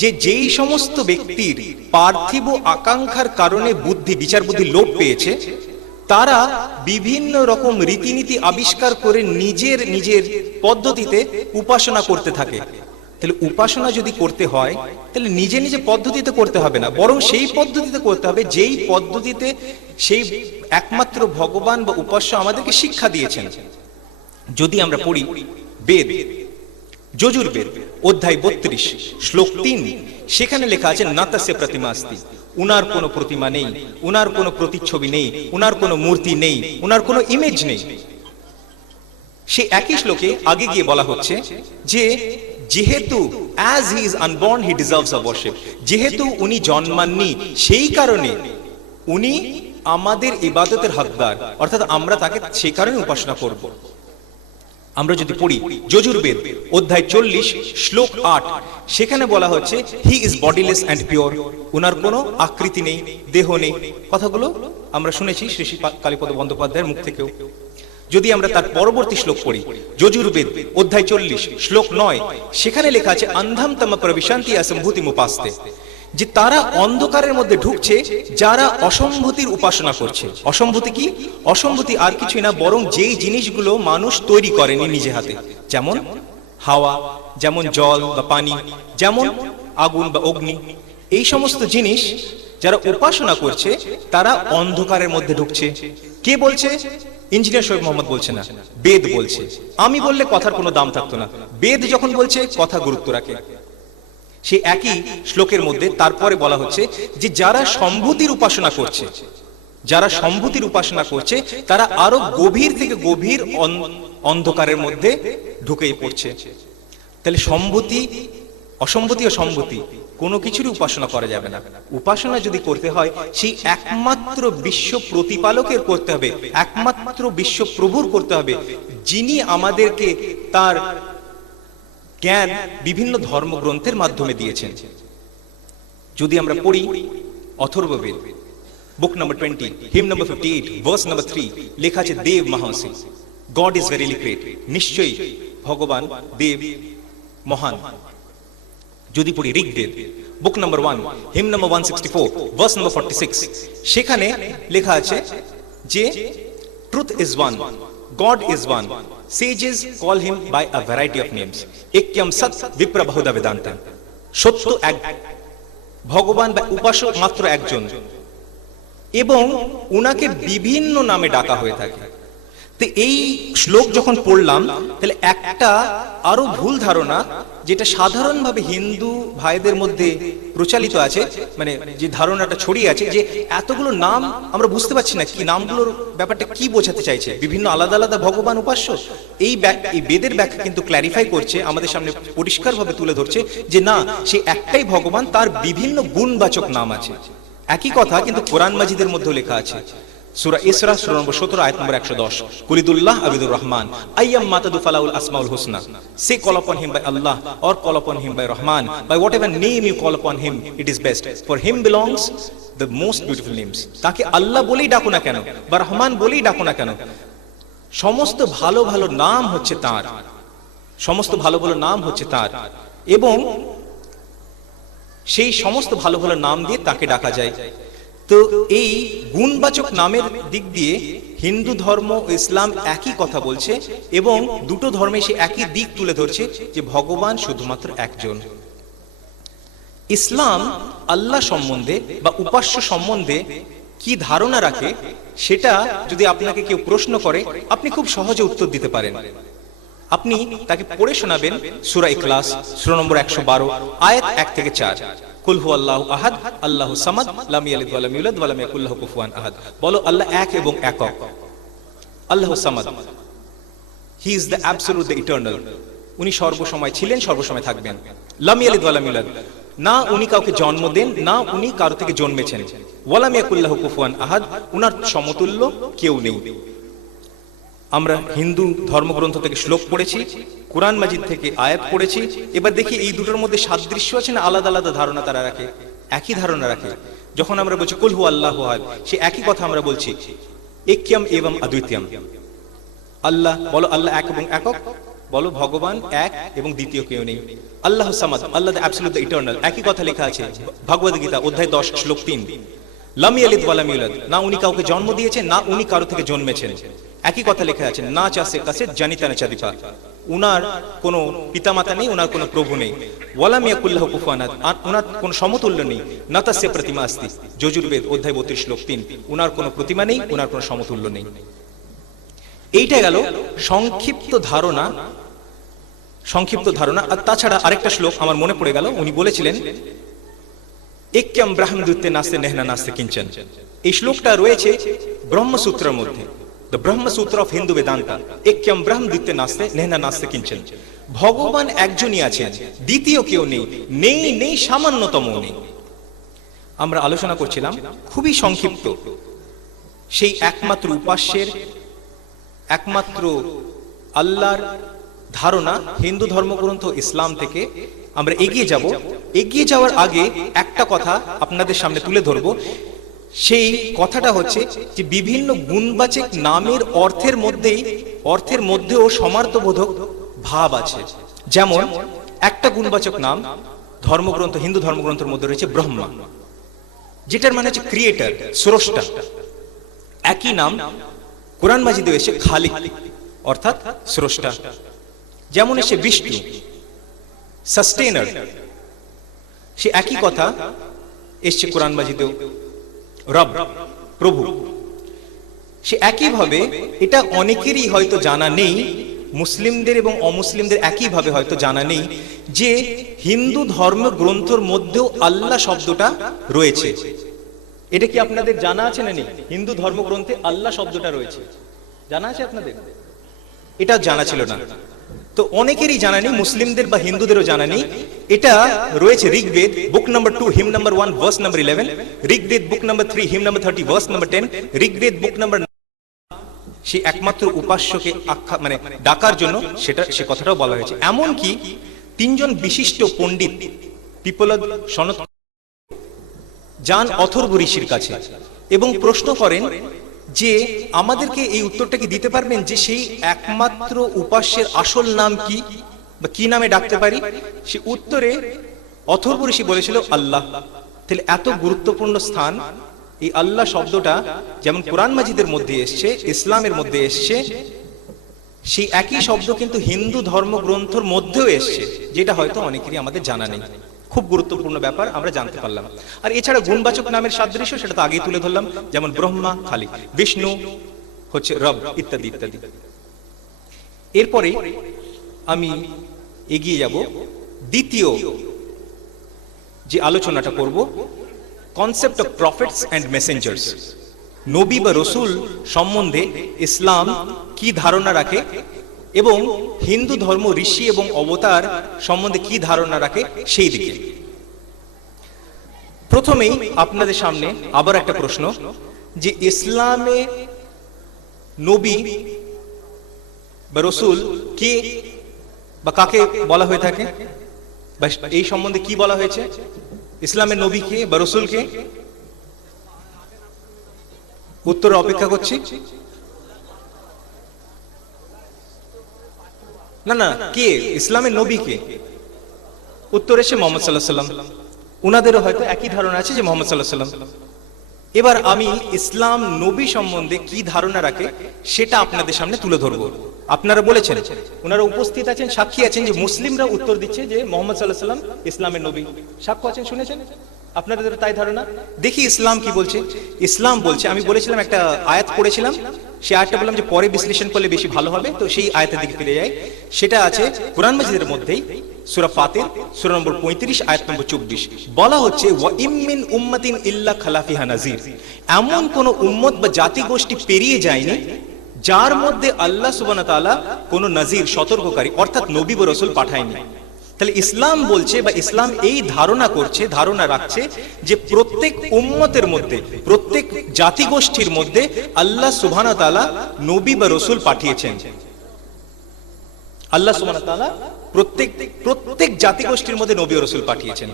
যে যেই সমস্ত ব্যক্তির পার্থিব আকাঙ্ক্ষার কারণে বুদ্ধি, বিচার বুদ্ধি লোপ পেয়েছে, তারা বিভিন্ন রকম রীতিনীতি আবিষ্কার করে নিজের নিজের পদ্ধতিতে উপাসনা করতে থাকে। তাহলে উপাসনা যদি করতে হয়, তাহলে নিজে নিজে পদ্ধতিতে করতে হবে না, বরং সেই পদ্ধতিতে করতে হবে যেই পদ্ধতিতে সেই একমাত্র ভগবান বা উপাস্য আমাদেরকে শিক্ষা দিয়েছেন। যদি আমরা পড়ি বেদ, যজুর্বেদ, অধ্যায় 32, শ্লোক 3, সেখানে লেখা আছে, না তাস্য প্রতিমা আস্তি, উনার কোনো প্রতিমা নেই, উনার কোনো প্রতিচ্ছবি নেই, উনার কোনো মূর্তি নেই, উনার কোনো ইমেজ নেই। সেই একই শ্লোকে আগে গিয়ে বলা হচ্ছে যে যেহেতু as he is unborn he deserves our worship, যেহেতু উনি জন্মাননি সেই কারণে উনি আমাদের ইবাদতের হকদার, অর্থাৎ আমরা তাকে সেই কারণে উপাসনা করব। আমরা যদি পড়ি যজুর্বেদ, অধ্যায় 40, শ্লোক 8, সেখানে বলা হচ্ছে হি ইজ বডিলেস অ্যান্ড পিওর, উনার কোনো আকৃতি নেই, দেহ নেই। কথাগুলো আমরা শুনেছি শ্রী শ্রী কালীপদ বন্দ্যোপাধ্যায়ের মুখ থেকেও। যদি আমরা তার পরবর্তী শ্লোক পড়ি, যজুর্বেদ, অধ্যায় 40, শ্লোক 9, সেখানে লেখা আছে, অন্ধম তম প্রবিশন্তি অসম্ভূতিম উপাস্তে, যে তারা অন্ধকারের মধ্যে ঢুকছে যারা অসম্ভূতির উপাসনা করছে। অসম্ভূতি কি? অসম্ভূতি আর কিছুই না, বরং যেই জিনিসগুলো মানুষ তৈরি করেনি নিজে হাতে, যেমন হাওয়া, যেমন জল বা পানি, যেমন আগুন বা অগ্নি, এই সমস্ত জিনিস যারা উপাসনা করছে তারা অন্ধকারের মধ্যে ঢুকছে। কে বলছে? ইঞ্জিনিয়ার শোয়েব মোহাম্মদ বলছে না, বেদ বলছে। আমি বললে কথার কোনো দাম থাকতো না, বেদ যখন বলছে কথা গুরুত্ব রাখে। সেই একই শ্লোকের মধ্যে তারপরে বলা হচ্ছে যে যারা সম্ভূতির উপাসনা করছে, যারা সম্ভূতির উপাসনা করছে তারা আরো গভীর থেকে গভীর অন্ধকারের মধ্যে ঢুকে পড়ছে। তাহলে সম্ভূতি অসম্মতি ও সম্মতি কোনো কিছুরই উপাসনা করা যাবে না। উপাসনা যদি করতে হয় সেই একমাত্র বিশ্ব প্রতিপালকের করতে হবে, একমাত্র বিশ্ব প্রভুর করতে হবে, যিনি আমাদেরকে তার জ্ঞান বিভিন্ন ধর্মগ্রন্থের মাধ্যমে দিয়েছেন। যদি আমরা পড়ি অথর্ববেদ বুক number 20 him number 58 verse number 3 লেখা আছে দেব মহাসি, গড ইজ ভেরিলি গ্রেট, নিশ্চয়ই ভগবান দেব মহান। যদি পড়ি ঋগ্বেদ বুক number 1 him number 164 verse number 46 সেখানে লেখা আছে যে truth is one, god is one, sages call him by a variety of names, ekyam sat vipra bahuda vedanta, সত্য এক, ভগবান বা উপাসক মাত্র একজন, এবং উনাকে বিভিন্ন নামে ডাকা হয়ে থাকে। তো এই শ্লোক যখন পড়লাম তাহলে একটা আরো ভুল ধারণা যেটা সাধারণভাবে হিন্দু ভাইদের মধ্যে প্রচলিত আছে, মানে যে ধারণাটা ছড়িয়ে আছে যে এতগুলো নাম আমরা বুঝতে পারছি না কি নামগুলোর ব্যাপারটা কি বোঝাতে চাইছে, বিভিন্ন আলাদা আলাদা ভগবান উপাস্য। এই বেদের ব্যাখ্যা কিন্তু ক্ল্যারিফাই করছে, আমাদের সামনে পরিষ্কারভাবে তুলে ধরছে যে না, সে একটাই ভগবান, তার বিভিন্ন গুণবাচক নাম আছে। একই কথা কিন্তু কোরআন মাজিদের মধ্যেও লেখা আছে, সূরা ইসরা সূরা নম্বর 17 আয়াত নম্বর 110, কুলিদুল্লাহ Abidur Rahman আইয়াম মাতাদু ফালাউল Asmaul Husna, say call upon him by Allah or call upon him by Rahman, by whatever name you call upon him it is best, for him belongs the most beautiful names। তাকে আল্লাহ বলেই ডাকো না কেন বা রহমান বলেই ডাকো না কেন, সমস্ত ভালো ভালো নাম হচ্ছে তার, সমস্ত ভালো ভালো নাম হচ্ছে তার, এবং সেই সমস্ত ভালো ভালো নাম দিয়ে তাকে ডাকা যায়। তো এই গুণবাচক নামের দিক দিয়ে হিন্দু ধর্ম ও ইসলাম একই কথা বলছে, এবং দুটো ধর্মে সে একই দিক তুলে ধরছে যে ভগবান শুধুমাত্র একজন। ইসলাম আল্লাহ সম্বন্ধে বা উপাস্য সম্বন্ধে কি ধারণা রাখে সেটা যদি আপনাকে কেউ প্রশ্ন করে আপনি খুব সহজে উত্তর দিতে পারেন। আপনি তাকে পড়ে শোনাবেন সূরা ইখলাস সূরা নম্বর 112 আয়াত 1 থেকে 4, কুল হুয়াল্লাহু আহাদ আল্লাহু সামাদ লাম ইয়ালিদ ওয়া লাম ইউলাদ ওয়া লাম ইয়াকুল লাহু কুফুয়ান আহাদ। বলো আল্লাহ এক এবং একক, আল্লাহু Samad, he is the absolute, the eternal, উনি সর্বসময় ছিলেন, সর্বসময় থাকবেন। লাম ইয়ালিদ ওয়া লাম ইউলাদ, না উনি কাউকে জন্ম দেন, না উনি কারো থেকে জন্মেছেন। ওয়া লাম ইয়াকুল লাহু কুফুয়ান আহাদ, উনার সমতুল্য কেউ নেই। আমরা হিন্দু ধর্মগ্রন্থ থেকে শ্লোক পড়েছি, কোরআন মাজিদ থেকে আয়াত পড়েছি, এবার দেখি এই দুটোর মধ্যে সাদৃশ্য আছে না আলাদা আলাদা ধারণা তারা রাখে, একই ধারণা রাখে। যখন আমরা বলছি কুল হু আল্লাহু আহাদ, সে একই কথা আমরা বলছি এক্যম এবং অদ্বিতীয়ম। আল্লাহ বলো আল্লাহ এক এবং একক, বলো ভগবান এক এবং দ্বিতীয় কেউ নেই। আল্লাহু সামাদ, আল্লাহ দ্য অ্যাবসলিউট, দ্য ইটারনাল, একই কথা লেখা আছে ভগবদ গীতা অধ্যায় 10 শ্লোক 3, লাম ইয়ালিদ ওয়া লাম ইউলাদ, না উনি কাউকে জন্ম দিয়েছেন, না উনি কারো থেকে জন্মেছেন। একই কথা লেখা আছে না চাষে কাছে জানিতা না চাদিপা, উনার কোনো পিতামাতা নেই, উনার কোনো প্রভু নেই। ওয়ালাম ইয়াকুল লাহু কুফুয়ান আহাদ, উনার কোনো সমতুল্য নেই। না তাসে প্রতিমা আস্তি, যজুর্বেদ অধ্যায় 32 শ্লোক 3, উনার কোনো প্রতিমা নেই, উনার কোনো সমতুল্য নেই। এইটা গেল সংক্ষিপ্ত ধারণা, সংক্ষিপ্ত ধারণা। আর তাছাড়া আরেকটা শ্লোক আমার মনে পড়ে গেল, উনি বলেছিলেন এক্যম ব্রাহ্মদূতে নাস্তে নেহনা নাস্তে কিঞ্চন। এই শ্লোকটা রয়েছে ব্রহ্মসূত্রের মধ্যে, দ্য ব্রহ্মসূত্র অফ হিন্দু বেদান্তা, এক্যম ব্রাহ্মদূতে নাস্তে নেহনা নাস্তে কিঞ্চন। ভগবান একজনই আছেন, দ্বিতীয় কেউ নেই, নেই নেই সামান্যতম নেই। আমরা আলোচনা করছিলাম খুবই সংক্ষিপ্ত সেই একমাত্র উপাস্যের, একমাত্র আল্লাহর ধারণা হিন্দু ধর্মগ্রন্থ ইসলাম থেকে আমরা এগিয়ে যাব। এগিয়ে যাওয়ার আগে একটা কথা আপনাদের সামনে তুলে ধরব, সেই কথাটা হচ্ছে যে বিভিন্ন গুণবাচক নামের অর্থের মধ্যেও সমার্থবোধক ভাব আছে। যেমন একটা গুণবাচক নাম ধর্মগ্রন্থ, হিন্দু ধর্মগ্রন্থের মধ্যে রয়েছে ব্রহ্মা, যেটার মানে হচ্ছে ক্রিয়েটর, স্রষ্টা। একই নাম কোরআন মাজিদে এসে খালিক অর্থাৎ স্রষ্টা। যেমন এসে বিষ্ণু, সাস্টেনার, সে একই কথা এসছে কোরআন মাজিদেও রব, প্রভু। সে একইভাবে, এটা অনেকেরই হয়তো জানা নেই, মুসলিমদের এবং অমুসলিমদের একইভাবে হয়তো জানা নেই যে হিন্দু ধর্মগ্রন্থের মধ্যেও আল্লাহ শব্দটা রয়েছে। এটা কি আপনাদের জানা আছে না নেই? হিন্দু ধর্মগ্রন্থে আল্লাহ শব্দটা রয়েছে, জানা আছে আপনাদের? এটা জানা ছিল না। তো অনেকেরই জানা নেই, মুসলিমদের বা হিন্দুদেরও জানা নেই। এটা রয়েছে ঋগ্বেদ বুক number 2 him number 1 verse number 11, Rigveda বুক number 3 him number 30 verse number 10, Rigveda বুক নাম্বার সেই একমাত্র উপাস্যকে আখ্যা মানে ডাকার জন্য সে কথাটাও বলা হয়েছে। এমনকি তিনজন বিশিষ্ট পণ্ডিত পিপলদ সনত যান অথর্ব ঋষির কাছে এবং প্রশ্ন করেন যে আমাদেরকে এই উত্তরটা কি দিতে পারবেন যে সেই একমাত্র উপাস্যের আসল নাম কি বা কি নামে ডাকতে পারি? সে উত্তরে অথর্ব ঋষি বলেছিল আল্লাহ। তাহলে এত গুরুত্বপূর্ণ স্থান এই আল্লাহ শব্দটা যেমন কোরআন মাজিদের মধ্যে এসছে, ইসলামের মধ্যে এসছে, সেই একই শব্দ কিন্তু হিন্দু ধর্মগ্রন্থের মধ্যেও এসছে, যেটা হয়তো অনেকেরই আমাদের জানা নেই। খুব গুরুত্বপূর্ণ ব্যাপার আমরা জানতে পারলাম। আর এছাড়া গুণবাচক নামের সাদৃশ্য সেটা তো আগেই তুলে ধরলাম, যেমন ব্রহ্মা খালি, বিষ্ণু হচ্ছে রব, ইত্যাদি ইত্যাদি। এরপরে আমি এগিয়ে যাব দ্বিতীয় যে আলোচনাটা করব, concept of prophets and messengers. নবী বা রসুল সম্বন্ধে ইসলাম কি ধারণা রাখে এবং হিন্দু ধর্ম ঋষি এবং অবতার সম্বন্ধে কি ধারণা রাখে সেই দিকে। প্রথমেই আপনাদের সামনে আবার একটা প্রশ্ন, যে ইসলামে নবী বা রসুল কে বা কাকে বলা হয়ে থাকে, বা এই সম্বন্ধে কি বলা হয়েছে? ইসলামের নবী কে বা রসুল কে? উত্তরের অপেক্ষা করছি। না না, কে ইসলামের নবী কে? উত্তর এসে মোহাম্মদ সাল্লাল্লাহু আলাইহি ওয়াসাল্লাম। উনাদেরও হয়তো একই ধারণা আছে যে মোহাম্মদ সাল্লাল্লাহু আলাইহি ওয়াসাল্লাম। এবার আমি ইসলাম নবী সম্বন্ধে কি ধারণা রাখে সেটা আপনাদের সামনে তুলে ধরবো। আপনারা বলেছেন, ওনারা উপস্থিত আছেন, সাক্ষী আছেন যে মুসলিমরা উত্তর দিচ্ছে যে মোহাম্মদ সাল্লাল্লাহু আলাইহি ওয়াসাল্লাম ইসলামের নবী। সাক্ষ্য আছেন, শুনেছেন, আপনাদের তাই ধারণা। দেখি ইসলাম কি বলছে। ইসলাম বলছে, আমি বলেছিলাম একটা আয়াত পড়েছিলাম, সেই আয়াতটা বললাম যে পরে বিশ্লেষণ করলে বেশি ভালো হবে, তো সেই আয়াতের দিকে ফিরে যাই। সেটা আছে কোরআন মাজিদের মধ্যেই, সূরা ফাতির সূরা নম্বর 35 আয়াত নম্বর 24। বলা হচ্ছে ওয়া ইম মিন উম্মাতিন ইল্লা খালা ফিহা নাযির। এমন কোন উম্মত বা জাতি গোষ্ঠী পেরিয়ে যায়নি যার মধ্যে আল্লাহ সুবহানাহু ওয়া তাআলা কোন নাযির সতর্ককারী অর্থাৎ নবী বা রাসূল পাঠায়নি। তাহলে ইসলাম বলছে বা ইসলাম এই ধারণা করছে, ধারণা রাখছে যে প্রত্যেক উম্মতের মধ্যে, প্রত্যেক জাতিগোষ্ঠীর মধ্যে আল্লাহ সুবহানাহু ওয়া তাআলা নবী বা রাসূল পাঠিয়েছেন। আল্লাহ সুবহানাহু ওয়া তাআলা প্রত্যেক জাতিগোষ্ঠীর মধ্যে নবী ও রাসূল পাঠিয়েছেন।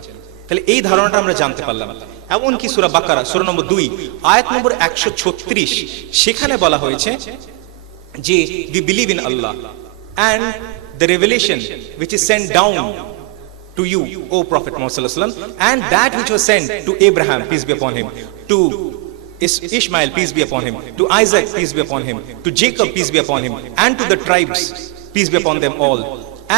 তাহলে এই ধারণাটা আমরা জানতে পারলাম। এমনকি সূরা বাকারা সূরা নম্বর 2 আয়াত নম্বর 136 সেখানে বলা হয়েছে যে we believe in Allah and the revelation which is sent down to you, O Prophet Muhammad sallallahu alaihi wasallam, and that which was sent to Abraham, peace be upon him, to Ishmael, peace be upon him, to Isaac, peace be upon him, to Jacob, peace be upon him, and to the tribes, peace be upon them all,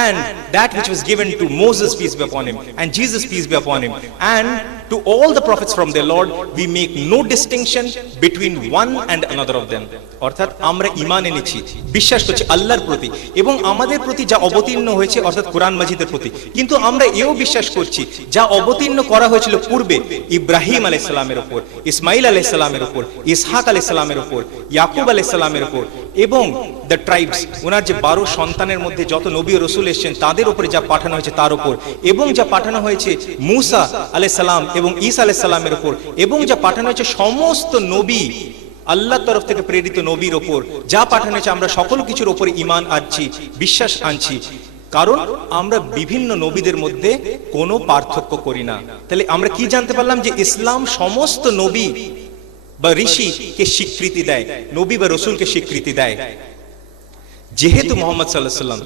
and that which was given to Moses, peace be upon him, and Jesus, peace be upon him, and to all the prophets from their Lord, we make no distinction between one and another of them. অর্থাৎ আমরা ঈমান এনেছি, বিশ্বাস করছি আল্লাহর প্রতি এবং আমাদের প্রতি যা অবতীর্ণ হয়েছে অর্থাৎ কোরআন মাজিদের প্রতি, কিন্তু আমরা এও বিশ্বাস করছি যা অবতীর্ণ করা হয়েছিল পূর্বে ইব্রাহিম আলাইহিস সালামের উপর, ইসমাইল আলাইহিস সালামের উপর, ইসহাক আলাইহিস সালামের উপর, ইয়াকুব আলাইহিস সালামের উপর, এবং দ্য ট্রাইবস, ওনার যে 12 সন্তানের মধ্যে যত নবী ও রাসূল এসেছেন তাদের উপরে যা পাঠানো হয়েছে তার উপর, এবং যা পাঠানো হয়েছে মূসা আলাইহিস সালাম এবং ঈসা আলাইহিস সালামের উপর, এবং যা পাঠানো হয়েছে সমস্ত নবী আল্লাহর তরফ থেকে প্রেরিত নবীর উপর যা পাঠানো হয়েছে, আমরা সকল কিছুর উপরে ঈমান আনছি, বিশ্বাস আনছি, কারণ আমরা বিভিন্ন নবীদের মধ্যে কোনো পার্থক্য করি না। তাহলে আমরা কি জানতে পারলাম যে ইসলাম সমস্ত নবী বা ঋষিকে স্বীকৃতি দেয়, নবী বা রাসূলকে স্বীকৃতি দেয়। যেহেতু মুহাম্মদ সাল্লাল্লাহু আলাইহি ওয়াসাল্লাম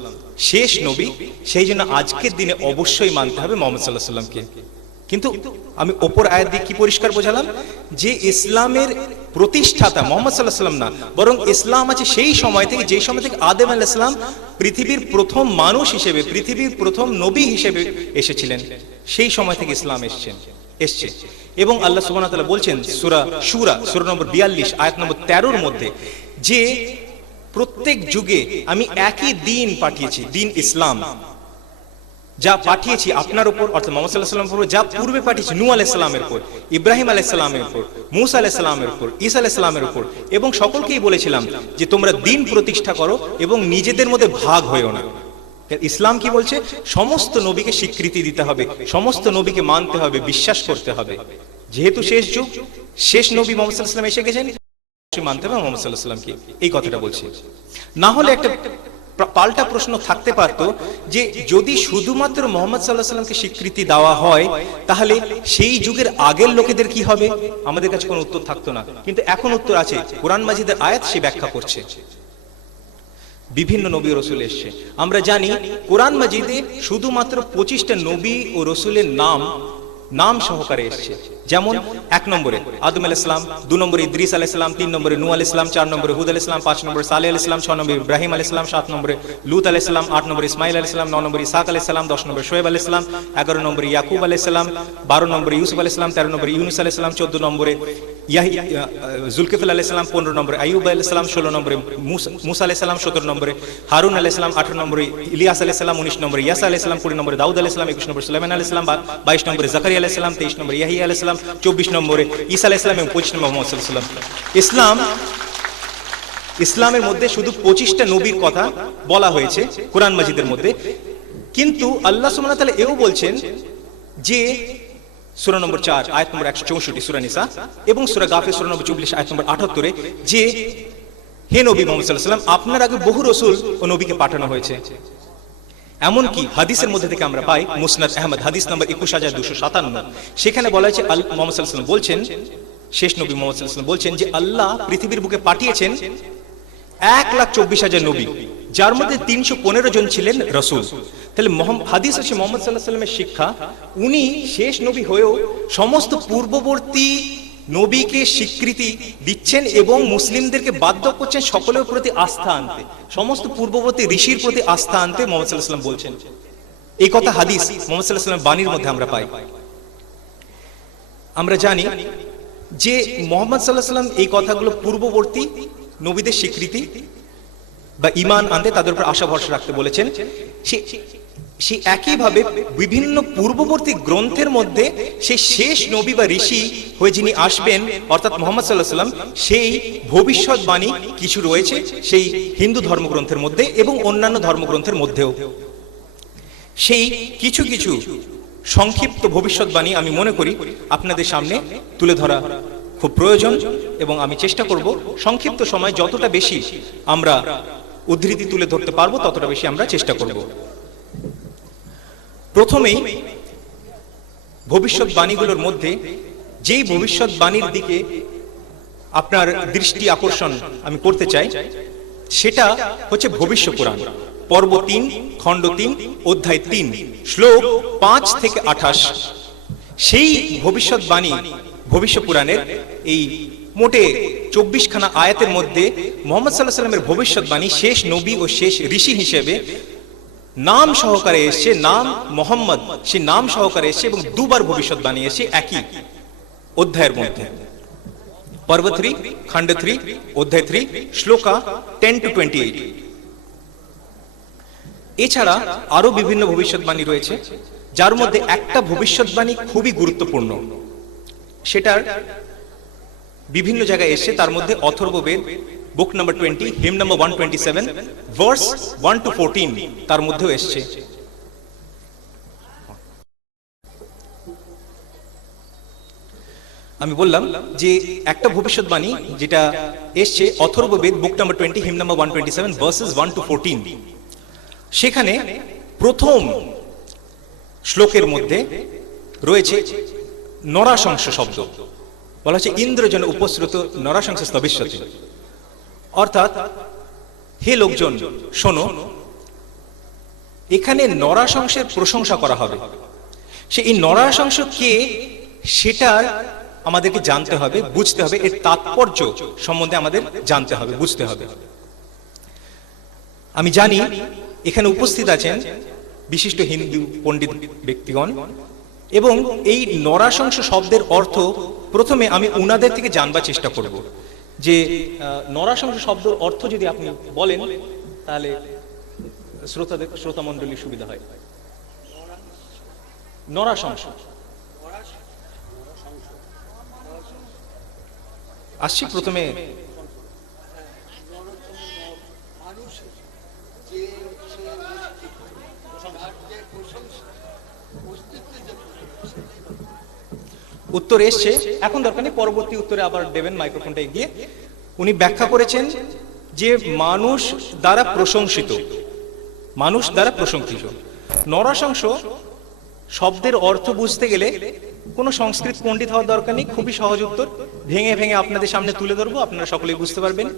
শেষ নবী, সেই জন্য আজকের দিনে অবশ্যই মানতে হবে মুহাম্মদ সাল্লাল্লাহু আলাইহি ওয়াসাল্লামকে। কিন্তু আমি অপর আয়াত দিয়ে কি পরিষ্কার বোঝালাম যে ইসলামের প্রতিষ্ঠাতা মুহাম্মদ সাল্লাল্লাহু আলাইহি ওয়াসাল্লাম না, বরং ইসলাম আছে সেই সময় থেকে যেই সময় থেকে আদম আলাইহিস সালাম পৃথিবীর প্রথম মানুষ হিসেবে, পৃথিবীর প্রথম নবী হিসেবে এসেছিলেন, সেই সময় থেকে ইসলাম এসছে। এবং আল্লাহ সুবহানাহু ওয়া তাআলা বলছেন সূরা শূরা সূরা নম্বর 42 আয়াত নম্বর 13 এর মধ্যে যে প্রত্যেক যুগে আমি একই দিন পাঠিয়েছি, দিন ইসলাম, যা পাঠিয়েছি আপনার উপর অর্থাৎ মুহাম্মদ সাল্লাল্লাহু আলাইহি ওয়াসাল্লামের উপর, যা পূর্বে পাঠিয়েছি নূহ আলাইহিস সালামের উপর, ইব্রাহিম আলাইহিস সালামের উপর, মূসা আলাইহিস সালামের উপর, ঈসা আলাইহিস সালামের উপর, এবং সকলকেই বলেছিলাম যে তোমরা দিন প্রতিষ্ঠা করো এবং নিজেদের মধ্যে ভাগ হইও না। ইসলাম কি বলছে? সমস্ত নবীকে স্বীকৃতি দিতে হবে, সমস্ত নবীকে মানতে হবে, বিশ্বাস করতে হবে। যেহেতু শেষ যুগ, শেষ নবী মুহাম্মদ সাল্লাল্লাহু আলাইহি ওয়াসাল্লাম এসে গেছেন, মানতে হবে মুহাম্মদ সাল্লাল্লাহু আলাইহি ওয়াসাল্লামকে, এই কথাটা বলছি। না হলে একটা পাল্টা প্রশ্ন থাকতে পারতো যে যদি শুধুমাত্র মুহাম্মদ সাল্লাল্লাহু আলাইহি ওয়াসাল্লামকে স্বীকৃতি দেওয়া হয়, তাহলে সেই যুগের আগের লোকেদের কি হবে? আমাদের কাছে কোনো উত্তর থাকতো না। কিন্তু এখন উত্তর আছে, কোরআন মাজিদের আয়াত সে ব্যাখ্যা করছে। বিভিন্ন নবী ও রসুল এসছে। আমরা জানি কোরআন মাজিদে শুধুমাত্র 25টা নবী ও রসুলের নাম সহকারে এসছে। যেমন 1 নম্বরে আদম আলাইহিস সালাম, 2 নম্বরে ইদ্রিস আলাইহিস সালাম, 3 নম্বরে নূহ আলাইহিস সালাম, 4 নম্বরে হুদ আলাইহিস সালাম, 5 নম্বরে সালেহ আলাইহিস সালাম, 6 নম্বরে ইব্রাহিম আলাইহিস সালাম, 7 নম্বরে লূত আলাইহিস সালাম, 8 নম্বরে ইসমাঈল আলাইহিস সালাম, 9 নম্বরে ইসহাক আলাইহিস সালাম, 10 নম্বরে শোয়েব আলাইহিস সালাম, 11 নম্বরে ইয়াকুব আলাইহিস সালাম, 12 নম্বরে ইউসুফ আলাইহিস সালাম, 13 নম্বরে ইউনুস আলাইহিস সালাম, 14 নম্বরে যুলকিফল আলাইহিস সালাম, 15 নম্বরে আইয়ুব আলাইহিস সালাম, 16 নম্বরে মুসা আলাইহিস সালাম, 17 নম্বরে হারুন আলাইহিস সালাম, 18 নম্বরে ইলিয়াস আলাইহিস সালাম, 19 নম্বরে ইয়াসা আলাইহিস সালাম, 20 নম্বরে দাউদ আলাইহিস সালাম, 21 নম্বরে সুলাইমান আলাইহিস সালাম, 22 নম্বরে জাকারিয়া আলাইহিস সালাম, 23 নম্বরে ইয়াহিয়া আলাইহিস সালাম, 24 নম্বরে ঈসা আলাইহিস সালাম এবং 25 নম্বরে মুহাম্মদ সাল্লাল্লাহু আলাইহি ওয়াসাল্লাম। ইসলামের মধ্যে শুধু 25টা নবীর কথা বলা হয়েছে কোরআন মাজিদের মধ্যে। কিন্তু আল্লাহ সুবহানাহু ওয়া তাআলা এও বলছেন যে সূরা নম্বর 4 আয়াত নম্বর 164 সূরা নিসা এবং সূরা গাফির সূরা নম্বর 24 আয়াত নম্বর 78 যে হে নবী মুহাম্মদ সাল্লাল্লাহু আলাইহি ওয়াসাল্লাম, আপনার আগে বহু রাসূল ও নবীকে পাঠানো হয়েছে। এমনকি হাদিসের মধ্যে থেকে আমরা পাই মুসনাদ আহমদ হাদিস নম্বর 21257, সেখানে বলা হয়েছে মুহাম্মদ সাল্লাল্লাহু আলাইহি ওয়াসাল্লাম বলছেন, শেষ নবী মুহাম্মদ সাল্লাল্লাহু আলাইহি ওয়াসাল্লাম বলছেন যে আল্লাহ পৃথিবীর বুকে পাঠিয়েছেন 1,24,000 নবী, যার মধ্যে 315 জন ছিলেন রাসূল। তাহলে হাদিস আছে মুহাম্মদ সাল্লাল্লাহু আলাইহি ওয়াসাল্লামের শিক্ষা, উনি শেষ নবী হয়েও সমস্ত পূর্ববর্তী নবীকে স্বীকৃতি দিচ্ছেন এবং মুসলিমদেরকে বাধ্য করছেন সকলের প্রতি আস্থা আনতে, সমস্ত পূর্ববর্তী ঋষির প্রতি আস্থা আনতে মুহাম্মদ সাল্লাল্লাহু আলাইহি ওয়াসাল্লাম বলছেন। এই কথা হাদিস মুহাম্মদ সাল্লাল্লাহু আলাইহি ওয়াসাল্লামের বাণীর মধ্যে আমরা পাই। আমরা জানি যে মুহাম্মদ সাল্লাল্লাহু আলাইহি ওয়াসাল্লাম এই কথাগুলো পূর্ববর্তী নবীদের স্বীকৃতি বা ঈমান আনতে, তাদের উপর আশা ভরসা রাখতে বলেছেন। সে একইভাবে বিভিন্ন পূর্ববর্তী গ্রন্থের মধ্যে সেই শেষ নবী বা ঋষি হয়ে যিনি আসবেন অর্থাৎ মুহাম্মদ সাল্লাল্লাহু আলাইহি ওয়াসাল্লাম, সেই ভবিষ্যৎবাণী কিছু রয়েছে সেই হিন্দু ধর্মগ্রন্থের মধ্যে এবং অন্যান্য ধর্মগ্রন্থের মধ্যেও। সেই কিছু কিছু সংক্ষিপ্ত ভবিষ্যৎবাণী আমি মনে করি আপনাদের সামনে তুলে ধরা খুব প্রয়োজন এবং আমি চেষ্টা করব সংক্ষিপ্ত সময় যতটা বেশি আমরা উদ্ধৃতি তুলে ধরতে পারবো ততটা বেশি আমরা চেষ্টা করব। প্রথমেই ভবিষ্যৎবাণীগুলোর মধ্যে যেই ভবিষ্যৎবাণীর দিকে আপনার দৃষ্টি আকর্ষণ আমি করতে চাই সেটা হচ্ছে ভবিষ্য পুরাণ, পর্ব 3, খণ্ড 3, অধ্যায় 3, শ্লোক 5 থেকে 28। সেই ভবিষ্যৎবাণী ভবিষ্য পুরাণের এই মোটে 24খানা আয়াতের মধ্যে মুহাম্মদ সাল্লাল্লাহু আলাইহি ওয়াসাল্লামের ভবিষ্যৎবাণী শেষ নবী ও শেষ ঋষি হিসেবে নাম সহকারে এসে, নাম মোহাম্মদ সে নাম সহকারে এসে এবং দুবার ভবিষ্যৎবাণী এসে একই অধ্যায়ের মধ্যে। পর্ব 3, খণ্ড 3, অধ্যায় 3, শ্লোকা 10 to 28। এছাড়া আরো বিভিন্ন ভবিষ্যৎবাণী রয়েছে, যার মধ্যে একটা ভবিষ্যৎবাণী খুবই গুরুত্বপূর্ণ, সেটার বিভিন্ন জায়গায় এসে। তার মধ্যে অথর্ববেদ বুক number 20, him number 127, verse 1 to 14 তার মধ্যেও এসছে। আমি বললাম যে একটা ভবিষ্যৎবাণী যেটা এসছে অথর্ববেদ বুক number 20, him number 127, versus 1 to 14। সেখানে প্রথম শ্লোকের মধ্যে রয়েছে নরাশংস শব্দ। বলা হচ্ছে ইন্দ্রজন উপশ্রুত নরাশংস স্তবিষ্যতি, অর্থাৎ হে লোকজন শোনো, এখানে নরাশংসের প্রশংসা করা হবে। সে এই নরাশংস কে সেটার আমাদেরকে জানতে হবে, বুঝতে হবে, এর তাৎপর্য সম্বন্ধে আমাদের জানতে হবে, বুঝতে হবে। আমি জানি এখানে উপস্থিত আছেন বিশিষ্ট হিন্দু পণ্ডিত ব্যক্তিগণ এবং এই নরাশংস শব্দের অর্থ প্রথমে আমি উনাদের থেকে জানবার চেষ্টা করব যে নরাশংস শব্দের অর্থ যদি আপনি বলেন তাহলে শ্রোতা মণ্ডলীর সুবিধা হয়। নরাশংস আসছি প্রথমে। উত্তর এসছে, এখন দরকার নেই, পরবর্তী উত্তরে আবার দেবেন মাইক্রোফোনটা এগিয়ে। উনি ব্যাখ্যা করেছেন যে মানুষ দ্বারা প্রশংসিত, মানুষ দ্বারা প্রশংসিত। নরাশংস শব্দের অর্থ বুঝতে গেলে কোনো সংস্কৃত পণ্ডিত হওয়ার দরকার নেই, খুবই সহজ উত্তর, ভেঙে ভেঙে আপনাদের সামনে তুলে ধরবো, আপনারা সকলেই বুঝতে পারবেন।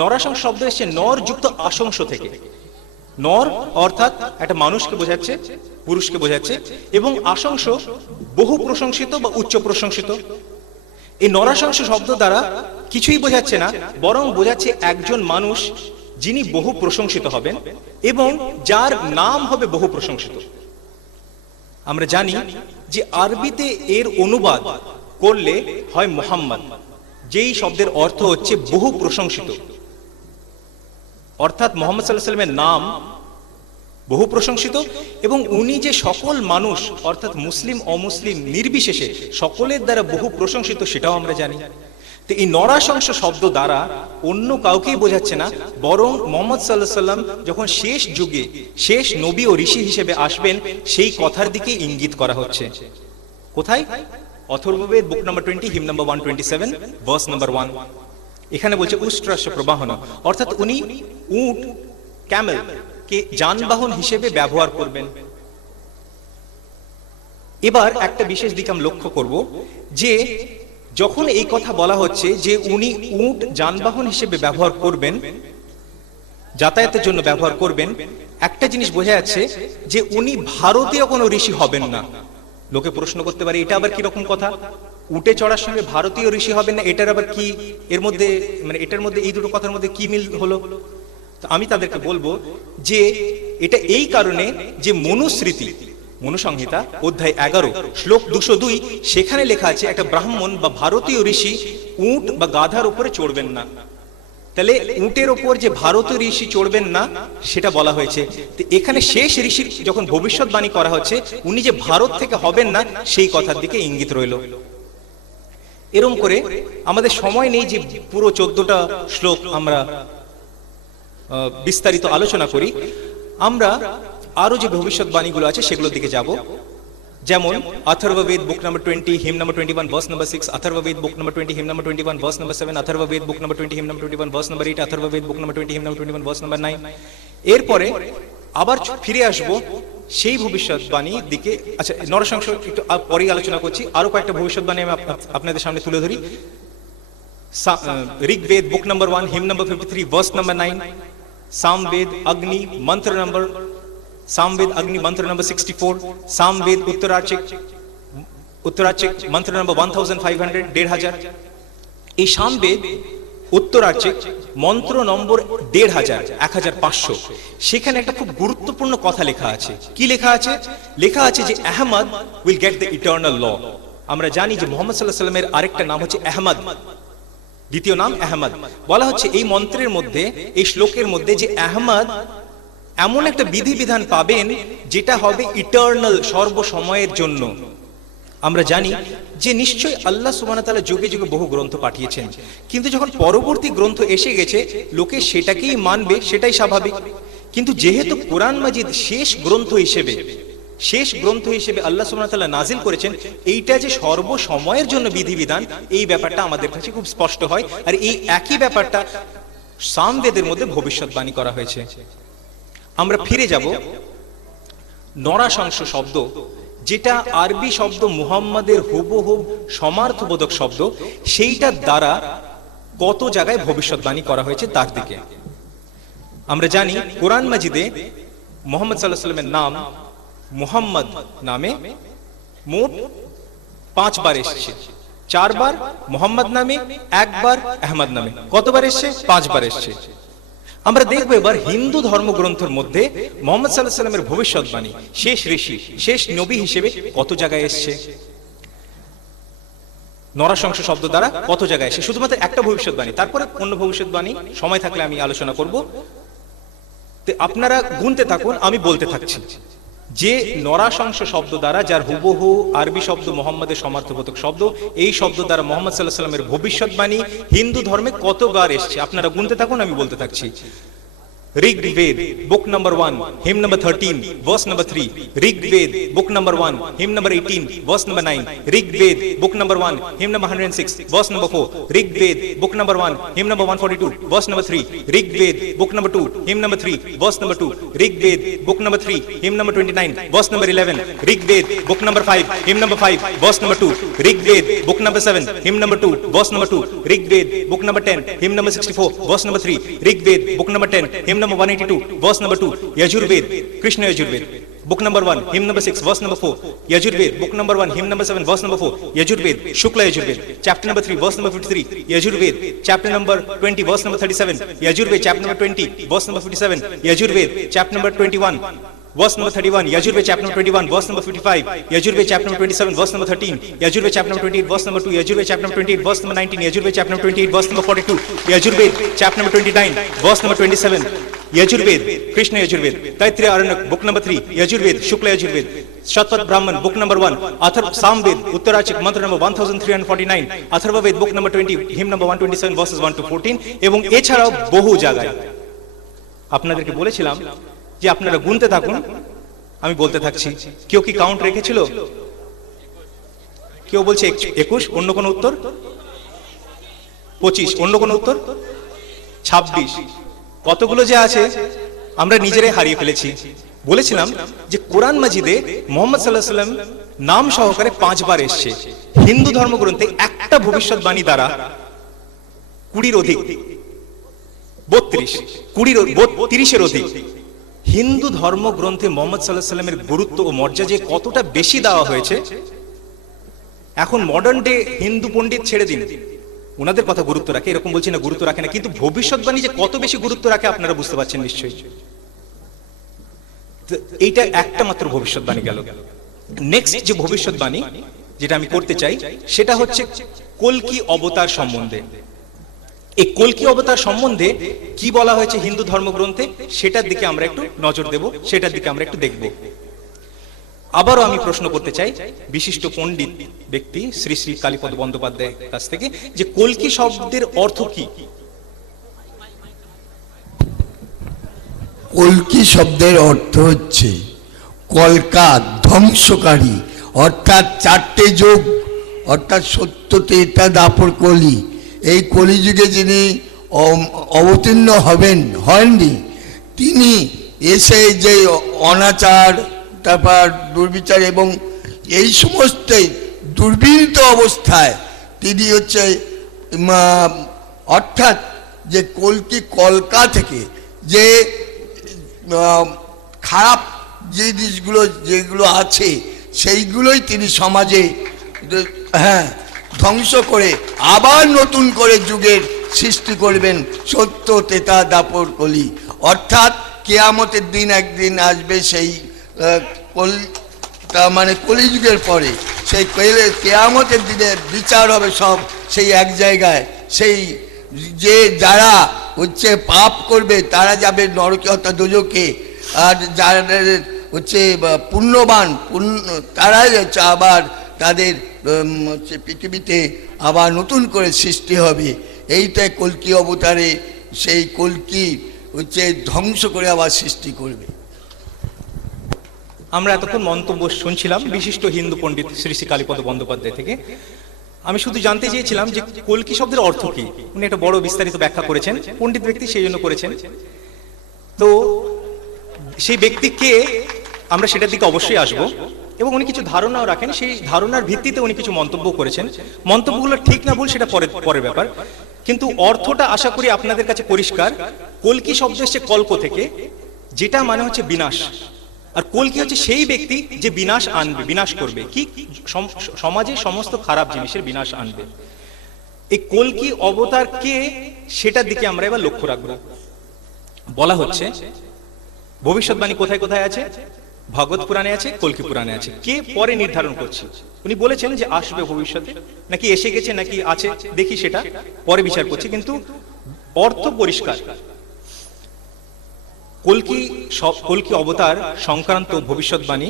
নরাশংস শব্দ এসছে নর যুক্ত আশংস থেকে। নর অর্থাৎ একটা মানুষকে বোঝাচ্ছে, পুরুষকে বোঝাচ্ছে, এবং আশংস বহু প্রশংসিত বা উচ্চ প্রশংসিত। এই নরাশংস শব্দ দ্বারা কিছুই বোঝাচ্ছে না, বরং বোঝাচ্ছে একজন মানুষ যিনি বহু প্রশংসিত হবেন এবং যার নাম হবে বহু প্রশংসিত। আমরা জানি যে আরবিতে এর অনুবাদ করলে হয় মুহাম্মদ, যেই শব্দের অর্থ হচ্ছে বহু প্রশংসিত, অর্থাৎ মুহাম্মদ সাল্লাল্লাহু আলাইহি ওয়াসাল্লামের নাম বহু প্রশংসিত এবং উনি যে সকল মানুষ অর্থাৎ মুসলিম অমুসলিম নির্বিশেষে সকলের দ্বারা বহু প্রশংসিত, সেটাও আমরা জানি। তো এই নরাশংস শব্দ দ্বারা অন্য কাউকেই বোঝাচ্ছে না, বরং মুহাম্মদ সাল্লাল্লাহু আলাইহি ওয়াসাল্লাম যখন শেষ যুগে শেষ নবী ও ঋষি হিসেবে আসবেন সেই কথার দিকে ইঙ্গিত করা হচ্ছে। কোথায়? অথর্ববেদ বুক number 20 him number 127 verse number 1। এখানে বলছে উষ্ট্রাস্য প্রবাহন, অর্থাৎ উনি উট, ক্যামেল কে যানবাহন হিসেবে ব্যবহার করবেন। এবার একটা বিশেষ দিক আমরা লক্ষ্য করব যে যখন এই কথা বলা হচ্ছে যে উনি উট যানবাহন হিসেবে ব্যবহার করবেন, যাতায়াতের জন্য ব্যবহার করবেন, একটা জিনিস বোঝা যাচ্ছে যে উনি ভারতীয় কোনো ঋষি হবেন না। লোকে প্রশ্ন করতে পারে এটা আবার কি রকম কথা, উটে চড়ার সঙ্গে ভারতীয় ঋষি হবেন না, এটার আবার কি এর মধ্যে, মানে এটার মধ্যে এই দুটো কথার মধ্যে কি মিল হলো? তো আমি তাদেরকে বলবো যে এটা এই কারণে যে মনুস্মৃতি, মনুসংহিতা অধ্যায় 11 শ্লোক 202 সেখানে লেখা আছে একটা ব্রাহ্মণ বা ভারতীয় ঋষি উট বা গাধার উপরে চড়বেন না। তাহলে উটের ওপর যে ভারতীয় ঋষি চড়বেন না সেটা বলা হয়েছে। তো এখানে শেষ ঋষির যখন ভবিষ্যৎবাণী করা হচ্ছে উনি যে ভারত থেকে হবেন না সেই কথার দিকে ইঙ্গিত রইল। এরকম করে আমাদের সময় নেই যে পুরো 14টা শ্লোক আমরা বিস্তারিত আলোচনা করি। আমরা আরো যে ভবিষ্যৎবাণীগুলো আছে সেগুলোর দিকে যাব। যেমন অথর্ববেদ বুক number 20 him number 21 verse number 6, Atharvaveda বুক number 20 him number 21 verse number 7, Atharvaveda বুক number 20 him number 21 verse number 8, Atharvaveda বুক number 20 him number 21 verse number 9। এরপরে আবার ফিরে আসব সেই ভবিষ্যৎবাণীর দিকে। আচ্ছা, নরসংশ একটু পরেই আলোচনা করছি, আরো কয়েকটা ভবিষ্যৎবাণী আমি আপনাদের সামনে তুলে ধরি। ঋগ্বেদ বুক number 1 him number 53 verse number 9, Samaveda অগ্নি মন্ত্র নাম্বার सामवेद अग्नि मंत्र नंबर 64, सामवेद उत्तरार्चिक मंत्र नंबर 1500 1500। এই সামবেদ উত্তরার্চিক মন্ত্র নম্বর 1500 1500 সেখানে একটা খুব গুরুত্বপূর্ণ কথা লেখা আছে। কি লেখা আছে? লেখা আছে যে Ahmad will get the eternal law. আমরা জানি যে মুহাম্মদ সাল্লাল্লাহু আলাইহি ওয়াসাল্লামের আরেকটা নাম হচ্ছে আহমদ, দ্বিতীয় নাম আহমদ। বলা হচ্ছে এই মন্ত্রের মধ্যে, এই শ্লোকের মধ্যে যে আহমদ এমন একটা বিধিবিধান পাবেন যেটা হবে ইটারনাল, সর্বসময়ের জন্য। আমরা জানি যে নিশ্চয়ই আল্লাহ সুবহানাহু ওয়া তাআলা যুগে যুগে বহু গ্রন্থ পাঠিয়েছেন, কিন্তু যখন পরবর্তী গ্রন্থ এসে গেছে লোকে সেটাকেই মানবে, সেটাই স্বাভাবিক। কিন্তু যেহেতু কোরআন মাজিদ শেষ গ্রন্থ হিসেবে আল্লাহ সুবহানাহু ওয়া তাআলা নাজিল করেছেন, এইটা যে সর্বসময়ের জন্য বিধিবিধান, এই ব্যাপারটা আমাদের কাছে খুব স্পষ্ট হয়। আর এই একই ব্যাপারটা সামবেদের মধ্যে ভবিষ্যৎবাণী করা হয়েছে। আমরা ফিরে যাব নরাশংস শব্দ, যেটা আরবি শব্দ মুহাম্মাদের হুবহুব সমার্থবোধক শব্দ, সেইটার দ্বারা কত জায়গায় ভবিষ্যৎবাণী করা হয়েছে তার দিকে। আমরা জানি কোরআন মাজিদে মুহাম্মদ সাল্লাল্লাহু আলাইহি ওয়াসাল্লামের নাম মুহাম্মদ নামে মোট 5 বার এসেছে। 4 বার মুহাম্মদ নামে, 1 বার আহমদ নামে। কতবার এসেছে? 5 বার এসেছে। আমরা দেখব এবার হিন্দু ধর্মগ্রন্থের মধ্যে মুহাম্মদ সাল্লাল্লাহু আলাইহি ওয়াসাল্লামের ভবিষ্যৎবাণী, শেষ ঋষি, শেষ নবী হিসেবে কত জায়গায় এসেছে। নরাশংস শব্দ দ্বারা কত জায়গায় এসেছে, শুধুমাত্র একটা ভবিষ্যৎবাণী, তারপরে অন্য ভবিষ্যৎবাণী সময় থাকলে আমি আলোচনা করব। তো আপনারা গুনতে থাকুন, আমি বলতে থাকছি যে নরাশংস শব্দ দ্বারা, যার হুবহু আরবি শব্দ মুহাম্মাদের সমার্থবোধক শব্দ, এই শব্দ দ্বারা মুহাম্মদ সাল্লাল্লাহু আলাইহি ওয়াসাল্লামের ভবিষ্যৎবাণী হিন্দু ধর্মে কতবার এসেছে আপনারা গুনতে থাকুন, আমি বলতে থাকছি। Rig Ved, book number 1, hymn number 13, verse number 3. Rig Ved, book number 1, hymn number 18, verse number 9. Rig Ved, book number 1, hymn number 106, verse number 4. Rig Ved, book number 1, hymn number 142, verse number 3. Rig Ved, book number 2, hymn number 3, verse number 2. Rig Ved, book number 3, hymn number 29, verse number 11. Rig Ved, book number 5, hymn number 5, verse number 2. Rig Ved, book number 7, hymn number 2, verse number 2. Rig Ved, book number 10, hymn number 64, verse number 3. Rig Ved, book number 10, hymn number 182, verse number 2. Yajurved, Krishna Yajurved, book number 1, hymn number 6, verse number 4. Yajurved, book number 1, hymn number 7, verse number 4. Yajurved, Shukla Yajurved, chapter number 3, verse number 53. Yajurved, chapter number 20, verse number 37. Yajurved, chapter number 20, verse number 57. Yajurved, chapter number 21, verse number 31. Yajurved, chapter number 21, verse number 55. Yajurved, chapter number 27, verse number 13. Yajurved, chapter number 28, verse number 2. Yajurved, chapter number 28, verse number 19. Yajurved, chapter number 28, verse number 42. Yajurved, chapter number 29, verse number 27. Yajurved, Krishna Yajurved, Taittiriya Aranyak, book number 3. Yajurved, Shukla Yajurved, Shatpat Brahman, book number 1. Samved, Uttarachik, mantra number 1349. Atharvaved, book number 20, hymn number 127, verses 1 to 14. এবং এছাড়াও বহু জায়গায় আপনাদেরকে বলেছিলাম যে আপনারা গুনতে থাকুন, আমি বলতে থাকছি। কেউ কি কাউন্ট রেখেছিল? কেউ বলছে 21, অন্য কোন উত্তর? 25, অন্য কোন উত্তর? 26। কতগুলো যে আছে আমরা নিজেরাই হারিয়ে ফেলেছি। বলেছিলাম যে কোরআন মাজিদে মুহাম্মদ সাল্লাল্লাহু আলাইহি ওয়াসাল্লাম নাম সহকারে 5 বার এসেছে। হিন্দু ধর্মগ্রন্থে একটা ভবিষ্যৎবাণী দ্বারা 20-র অধিক, 32, 30-এর অধিক হিন্দু ধর্মগ্রন্থে মুহাম্মদ সাল্লাল্লাহু আলাইহি ওয়াসাল্লামের গুরুত্ব ও মর্যাদা যে কতটা বেশি দেওয়া হয়েছে, এখন মডার্ন ডে হিন্দু পণ্ডিত ছেড়ে দিন, ওনাদের কথা গুরুত্ব রাখে, এরকম বলছি না গুরুত্ব রাখে না, কিন্তু ভবিষ্যৎবাণী যে কত বেশি গুরুত্ব রাখে আপনারা বুঝতে পারছেন নিশ্চয়ই। এইটা একটা মাত্র ভবিষ্যৎবাণী গেল। নেক্সট যে ভবিষ্যৎবাণী যেটা আমি করতে চাই সেটা হচ্ছে কল্কি অবতার সম্বন্ধে। এই কল্কি অবতার সম্বন্ধে কি বলা হয়েছে হিন্দু ধর্মগ্রন্থে সেটার দিকে আমরা একটু নজর দেব, সেটার দিকে আমরা একটু দেখব। আবারও আমি প্রশ্ন করতে চাই বিশিষ্ট পণ্ডিত ব্যক্তি শ্রী শ্রী কালীপদ বন্দ্যোপাধ্যায়ের কাছ থেকে যে কল্কি শব্দের অর্থ কি? কল্কি শব্দের অর্থ হচ্ছে কলকা, ধ্বংসকারী, অর্থাৎ 4টে যুগ, অর্থাৎ সত্য, ত্রেতা, দ্বাপর, কলি। এই কলিযুগে যিনি অবতীর্ণ হননি, তিনি এসে যে অনাচার, তারপর দুর্বিচার এবং এই সমস্ত দুর্বিনীত অবস্থায় তিনি হচ্ছে অর্থাৎ যে কল্কি কলকা থেকে যে খারাপ যে জিনিসগুলো যেগুলো আছে সেইগুলোই তিনি সমাজে ধ্বংস করে আবার নতুন করে যুগের সৃষ্টি করবেন, সত্য, ত্রেতা, দ্বাপর, কলি। অর্থাৎ কিয়ামতের দিন একদিন আসবে, সেই মানে কলিযুগের পরে সেই কিয়ামতের দিনে বিচার হবে সব সেই এক জায়গায়। সেই যে যারা হচ্ছে পাপ করবে তারা যাবে নরকে, অর্থাৎ দোজখে, আর যারা হচ্ছে পুণ্যবান তারাই হচ্ছে আবার তাদের হচ্ছে পৃথিবীতে আবার নতুন করে সৃষ্টি হবে। এইটাই কল্কি অবতারে সেই কল্কি হচ্ছে ধ্বংস করে আবার সৃষ্টি করবে। আমরা এতক্ষণ মন্তব্য শুনছিলাম বিশিষ্ট হিন্দু পণ্ডিত শ্রী শ্রী কালীপদ বন্দ্যোপাধ্যায় থেকে। আমি শুধু জানতে চেয়েছিলাম যে কল্কি শব্দের অর্থ কি। উনি একটা বড় বিস্তারিত ব্যাখ্যা করেছেন, পণ্ডিত ব্যক্তি সেই জন্য করেছেন। তো সেই ব্যক্তিকে আমরা সেটার দিকে অবশ্যই আসবো এবং উনি কিছু ধারণাও রাখেন, সেই ধারণার ভিত্তিতে উনি কিছু মন্তব্য করেছেন। মন্তব্যগুলো ঠিক না ভুল সেটা পরের ব্যাপার, কিন্তু অর্থটা আশা করি আপনাদের কাছে পরিষ্কার। কল্কি শব্দ এসছে কল্প থেকে, যেটা মানে হচ্ছে বিনাশ। আর কল্কি হচ্ছে সেই ব্যক্তি যে বিনাশ আনবে, বিনাশ করবে, কি সমাজে সমস্ত খারাপ জিনিসের বিনাশ আনবে। এই কল্কি অবতার কে সেটার দিকে আমরা এবার লক্ষ্য রাখবো। বলা হচ্ছে ভবিষ্যৎবাণী কোথায় কোথায় আছে? ভাগবত পুরাণে আছে, কল্কি পুরাণে আছে। কে পরে নির্ধারণ করছে? উনি বলেছেন যে আসবে ভবিষ্যতে, নাকি এসে গেছে, নাকি আছে, দেখি সেটা পরে বিচার করছে, কিন্তু অর্থ পরিষ্কার। কল্কি অবতার সংক্রান্ত ভবিষ্যৎবাণী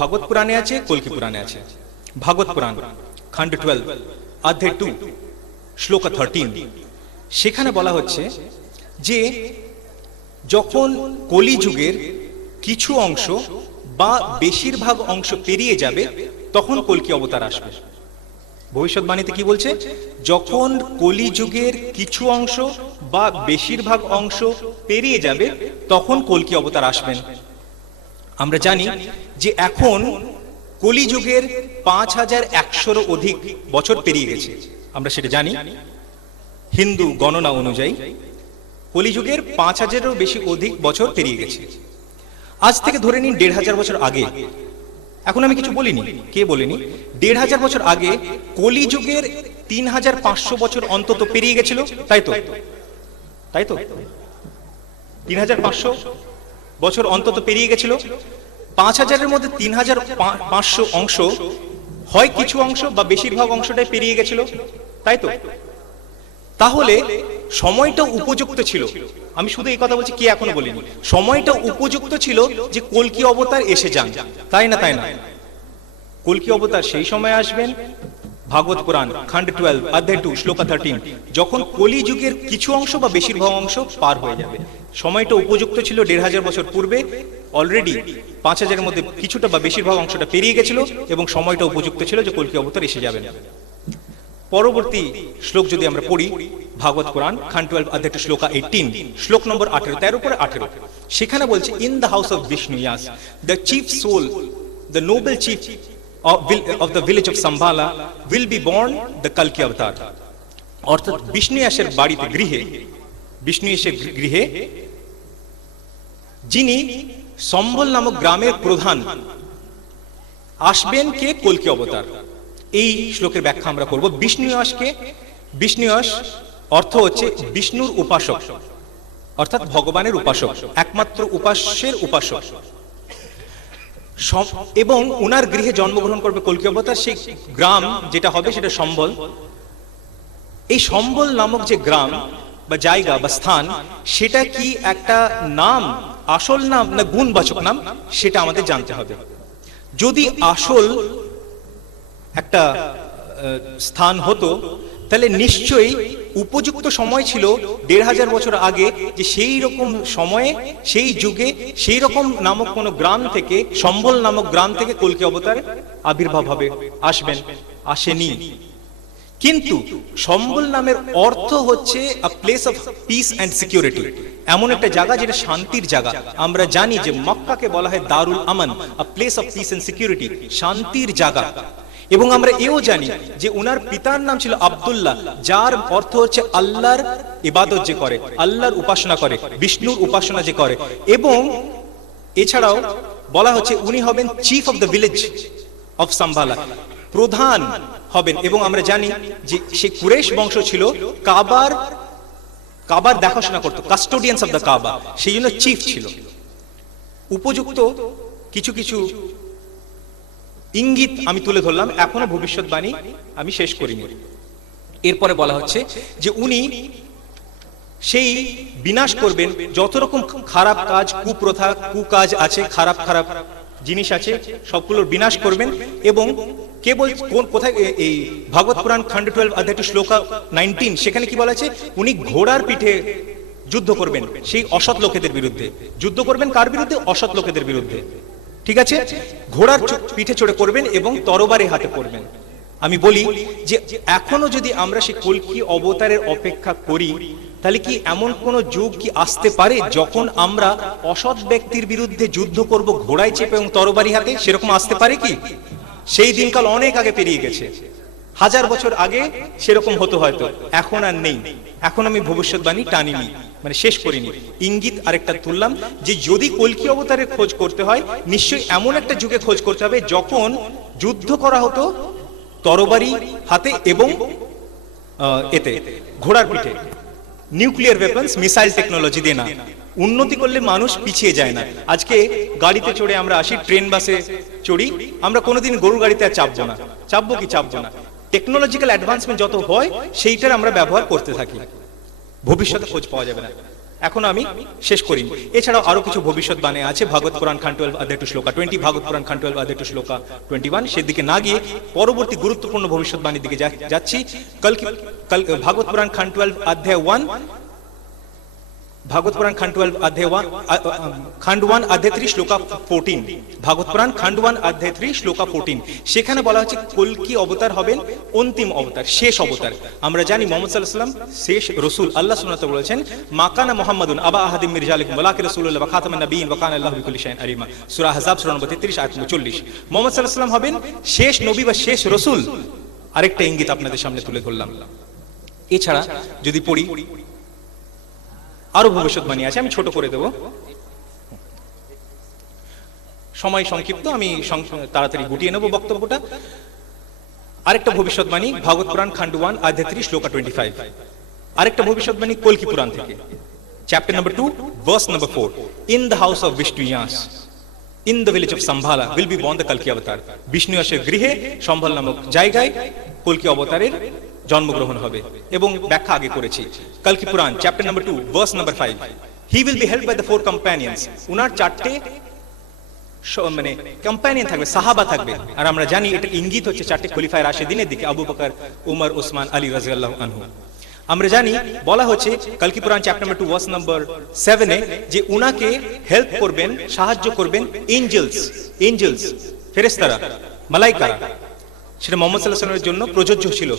ভাগবত পুরাণে আছে, কল্কি পুরাণে আছে। ভাগবত পুরাণ খণ্ড 12 অধ্যায় 2 শ্লোক 13, সেখানে বলা হচ্ছে যে যখন কলিযুগের কিছু অংশ বা বেশিরভাগ অংশ পেরিয়ে যাবে তখন কল্কি অবতার আসবে। ভবিষ্যৎবাণীতে কি বলছে? যখন কলিযুগের কিছু অংশ বা বেশিরভাগ অংশ পেরিয়ে যাবে তখন কল্কি অবতার আসবেন। আমরা জানি যে এখন কলিযুগের 5100-এরও অধিক বছর পেরিয়ে গেছে, আমরা সেটা জানি। হিন্দু গণনা অনুযায়ী কলিযুগের 5000-এরও বেশি অধিক বছর পেরিয়ে গেছে। আজ থেকে ধরে নিন 1500 বছর আগে, এখন আমি কিছু বলিনি, কে বলিনি, 1500 বছর আগে কলিযুগের 3500 বছর অন্তত পেরিয়ে গেছিল, তাই তো? 3500 বছর অন্তত পেরিয়ে গেছিল। 5000-এর মধ্যে 3500 অংশ হয় কিছু অংশ বা বেশিরভাগ অংশটাই পেরিয়ে গেছিল, তাই তো? তাহলে সময়টা উপযুক্ত ছিল, আমি শুধু এই কথা বলছি, কি এখনো বলিনি, সময়টা উপযুক্ত ছিল যে কল্কি অবতার এসে যান, তাই না? কল্কি অবতার সেই সময় আসবেন, ভাগবত পুরাণ খণ্ড 12 অধ্যায় 2 শ্লোক 13, যখন কলিযুগের কিছু অংশ বা বেশিরভাগ অংশ পার হয়ে যাবে। সময়টা উপযুক্ত ছিল 1500 বছর পূর্বে, অলরেডি 5000-এর মধ্যে কিছুটা বা বেশিরভাগ অংশটা পেরিয়ে গেছিল এবং সময়টা উপযুক্ত ছিল যে কল্কি অবতার এসে যাবেন। পরবর্তী শ্লোক যদি আমরা পড়ি, ভাগবত পুরাণ খণ্ড 12 অধ্যায় 2 শ্লোক 18, শ্লোক নম্বর 18, 13-18, সেখানে বলছে, in the house of Vishnu as the chief soul, the noble chief of the village of Sambhala will be born the Kalki avatar. অর্থাৎ বিষ্ণু ইয়াসের বাড়িতে, গৃহে, বিষ্ণু ইয়াসের গৃহে যিনি সম্বল নামক গ্রামের প্রধান আসবেন কে? কল্কি অবতার। এই শ্লোকের ব্যাখ্যা আমরা করব। বিষ্ণু ইয়াসকে, বিষ্ণু ইয়াস অর্থ হচ্ছে বিষ্ণুর উপাসক, অর্থাৎ ভগবানের উপাসক, একমাত্র উপাস্যের উপাসক, এবং উনার গৃহে জন্মগ্রহণ করবে কল্কি অবতার। সেই গ্রাম যেটা হবে সেটা সম্বল। এই সম্বল নামক যে গ্রাম বা জায়গা বা স্থান, সেটা কি একটা নাম, আসল নাম না গুণবাচক নাম, সেটা আমাদের জানতে হবে। যদি আসল একটা স্থান হতো তাহলে নিশ্চয়ই উপযুক্ত সময় ছিল 1500 বছর আগে, যে সেই রকম সময়ে, সেই যুগে, সেই রকম নামক কোন গ্রাম থেকে, সম্বল নামক গ্রাম থেকে কল্কি অবতার আবির্ভাব হবে, আসবেন। আসেনি। কিন্তু সম্বল নামের অর্থ হচ্ছে আ place of peace and security, এমন একটা জায়গা যেটা শান্তির জায়গা। আমরা জানি যে মক্কাকে বলা হয় Darul Aman, a place of peace and security, শান্তির জায়গা। এবং আমরা এও জানি যে উনার পিতার নাম ছিল আব্দুল্লাহ, যার অর্থ হচ্ছে আল্লাহর ইবাদত যে করে, আল্লাহর উপাসনা করে, বিষ্ণুর উপাসনা যে করে। এবং এছাড়াও বলা হচ্ছে উনি হবেন chief of the village of Shambhala, প্রধান হবেন। এবং আমরা জানি যে সে কুরেশ বংশ ছিল, কাবার দেখাশোনা করতো, কাস্টোডিয়ান্স অফ দ্য কাবা, সেই জন্য চিফ ছিল। উপযুক্ত কিছু কিছু ইঙ্গিত আমি তুলে ধরলাম, এখনো ভবিষ্যৎবাণী আমি শেষ করিনি। এরপরে বলা হচ্ছে যে উনি সেই বিনাশ করবেন যত রকম খারাপ কাজ, কুপ্রথা, কুকাজ আছে, খারাপ খারাপ জিনিস আছে, সবগুলোর বিনাশ করবেন। এবং কেবল কোথায়, এই ভাগবত পুরাণ খণ্ড 12 অধ্যায় 2 শ্লোক 19, সেখানে কি বলা আছে? উনি ঘোড়ার পিঠে যুদ্ধ করবেন সেই অসৎ লোকেদের বিরুদ্ধে। যুদ্ধ করবেন কার বিরুদ্ধে? অসৎ লোকেদের বিরুদ্ধে। ঠিক আছে, ঘোড়ার পিঠে চড়ে করবেন এবং তরবারি হাতে করবেন। আমি বলি যে এখনো যদি আমরা সেই কল্কি অবতারের অপেক্ষা করি, তাহলে কি এমন কোন যুগ কি আসতে পারে যখন আমরা অসৎ ব্যক্তির বিরুদ্ধে যুদ্ধ করব ঘোড়ায় চেপে এবং তরবারি হাতে? সেরকম আসতে পারে কি? সেই দিনকাল অনেক আগে পেরিয়ে গেছে, 1000 বছর আগে সেরকম হতো হয়তো, এখন আর নেই। এখন আমি ভবিষ্যৎবাণী টানিনি, মানে শেষ করিনি, ইঙ্গিত আরেকটা তুললাম যে যদি কল্কি অবতারের খোঁজ করতে হয়, নিশ্চয়ই এমন একটা যুগে খোঁজ করতে হবে যখন যুদ্ধ করা হতো তরবারি হাতে এবং এতে ঘোড়ার পিঠে, নিউক্লিয়ার ওয়েপন্স, মিসাইল টেকনোলজি দিয়ে না। উন্নতি করলে মানুষ পিছিয়ে যায় না। আজকে গাড়িতে চড়ে আমরা আসি, ট্রেন বাসে চড়ি, আমরা কোনোদিন গরুর গাড়িতে আর চাপবো না। চাপবো কি? চাপবো না। টেকনোলজিক্যাল অ্যাডভান্সমেন্ট যত হয় সেইটার আমরা ব্যবহার করতে থাকি, ভবিষ্যতে খোঁজ পাওয়া যাবে না। এখন আমি শেষ করি। এছাড়াও আরো কিছু ভবিষ্যৎবাণী আছে, ভাগবত পুরাণ খণ্ড 12 অধ্যায় 2 শ্লোক 20, ভাগবত পুরাণ খণ্ড 12 অধ্যায় 2 শ্লোক 21, সেদিকে না গিয়ে পরবর্তী গুরুত্বপূর্ণ ভবিষ্যৎবাণীর দিকে যাচ্ছি। ভাগবত পুরাণ খণ্ড 12 অধ্যায় 1 भागवत पुराण खंड 12 अध्याय 1 खंड 1 अध्याय 3 श्लोका 14 भागवत पुराण खंड 1 अध्याय 3 শ্লোকা 14 সেখানে বলা হচ্ছে কলকি অবতার হবেন অন্তিম অবতার, শেষ অবতার। আমরা জানি মুহাম্মদ সাল্লাল্লাহু আলাইহি ওয়াসাল্লাম শেষ রাসূল। আল্লাহ সুবহানাহু ওয়া তাআলা বলেছেন মাকানা মুহাম্মাদুন আবা আহাদিম মির রিজালিকুম ওয়ালাকি রাসূলুল্লাহ ওয়া খাতামান নাবিয়্যিন ওয়া কানা আল্লাহু বিকুল্লি শাইইন আলিমা। সূরা আহজাব সূরা নম্বর 33 আয়াত 39। মুহাম্মদ সাল্লাল্লাহু আলাইহি ওয়াসাল্লাম হবেন শেষ নবী বা শেষ রাসূল। আরেকটা ইঙ্গিত আপনাদের সামনে তুলে ধরলাম। এছাড়া যদি পড়ি আরো ভবিষ্যৎবাণী আছে, আমি ছোট করে দেব, সময় সংক্ষিপ্ত, আমি তাড়াতাড়ি গুটিয়ে নেব বক্তব্যটা। আরেকটা ভবিষ্যৎবাণী ভাগবত পুরাণ খণ্ড 1 অধ্যায় 3 শ্লোকা 25। আরেকটা ভবিষ্যৎবাণী কলকি পুরাণ থেকে, chapter number 2 verse number 4। In the house of Vishnu yes in the village of Shambhala will be born the কলকি অবতার। বিষ্ণু ইয়াসের গৃহে সম্ভাল নামক জায়গায় কলকি অবতারের জন্মগ্রহণ হবে এবং ব্যাখ্যা আগে করেছি। কলকি Purana chapter number 2 verse number 5। He will be helped by the 4 companions. উনার 4টে মানে কম্প্যানিয়ন থাকবে, সাহাবা থাকবে। আর আমরা জানি এটা ইঙ্গিত হচ্ছে 4টে খলিফায়ে রাশিদিনের দিকে, আবু বকর, উমর, ওসমান, আলী রাদিয়াল্লাহু আনহু। আমরা জানি বলা হচ্ছে কলকি Purana chapter number 2 verse number 7 এ যে উনাকে হেল্প করবেন, সাহায্য করবেন এঞ্জেলস, ফেরেশতারা, মালাইকারা। সেটা মুহাম্মদ সাল্লাল্লাহু আলাইহি ওয়াসাল্লামের জন্য প্রযোজ্য ছিল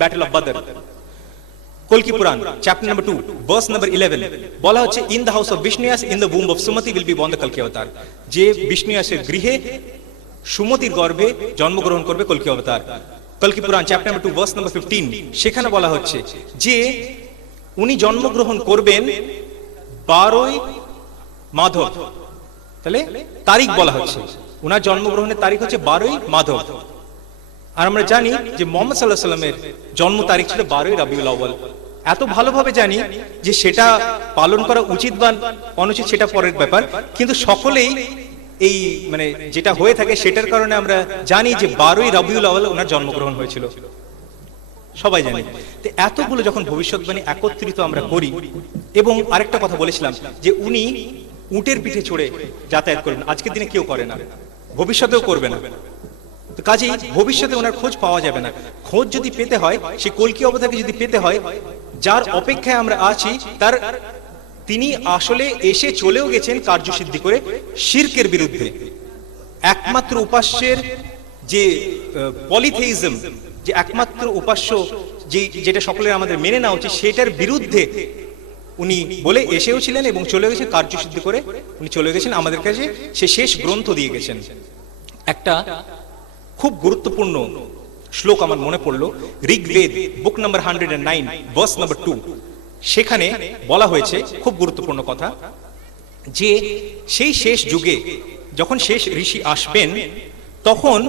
ব্যাটল অফ বদর। কলকি Purana chapter number 2 verse number 11 বলা হচ্ছে in the house of Vishnuyash in the womb of Sumati will be born the কলকি অবতার। যে বিষ্ণুয়াসের গৃহে সুমতির গর্ভে জন্মগ্রহণ করবে কলকি অবতার। কলকি Purana chapter number 2 verse number 15 সেখানে বলা হচ্ছে যে উনি জন্মগ্রহণ করবেন 12ই মাধব। তাহলে তারিখ বলা হচ্ছে, উনার জন্মগ্রহণের তারিখ হচ্ছে 12ই মাধব। আর আমরা জানি যে মুহাম্মদ সাল্লাল্লাহু আলাইহি ওয়াসাল্লামের জন্ম তারিখ ছিল 12ই রবিউল আউয়াল। এত ভালোভাবে জানি যে সেটা পালন করা উচিত বা অনুচিত সেটা পরের ব্যাপার, কিন্তু সকলেই এই মানে যেটা হয়ে থাকে সেটার কারণে আমরা জানি যে 12ই রবিউল আউয়াল ওনার জন্মগ্রহণ হয়েছিল, সবাই জানি। তো এতগুলো যখন ভবিষ্যৎবাণী একত্রিত আমরা করি, এবং আরেকটা কথা বলেছিলাম যে উনি উটের পিঠে চড়ে যাতায়াত করবেন, আজকের দিনে কেউ করে না, ভবিষ্যতেও করবে না। তো কাজেই ভবিষ্যতে ওনার খোঁজ পাওয়া যাবে না। খোঁজ যদি পেতে হয়, সেই কলকি অবতারকে যদি পেতে হয়, যার অপেক্ষায় আমরা আছি তার তিনি আসলে এসে চলেও গেছেন কার্যসিদ্ধি করে শিরকের বিরুদ্ধে। একমাত্র উপাস্যের যে পলিথেইজম, যে একমাত্র উপাস্য যেটা সকলের আমাদের মেনে নেওয়া উচিত, সেটার বিরুদ্ধে উনি বলে এসেও ছিলেন এবং চলে গেছেন কার্যসিদ্ধি করে। উনি চলে গেছেন আমাদের কাছে, সে শেষ গ্রন্থ দিয়ে গেছেন। একটা খুব গুরুত্বপূর্ণ শ্লোক আমার মনে পড়লো, ঋগ্বেদ বুক নাম্বার 109 ভার্স নাম্বার 2। সেখানে বলা হয়েছে খুব গুরুত্বপূর্ণ কথা, যে সেই শেষ যুগে যখন শেষ ঋষি আসবেন তখন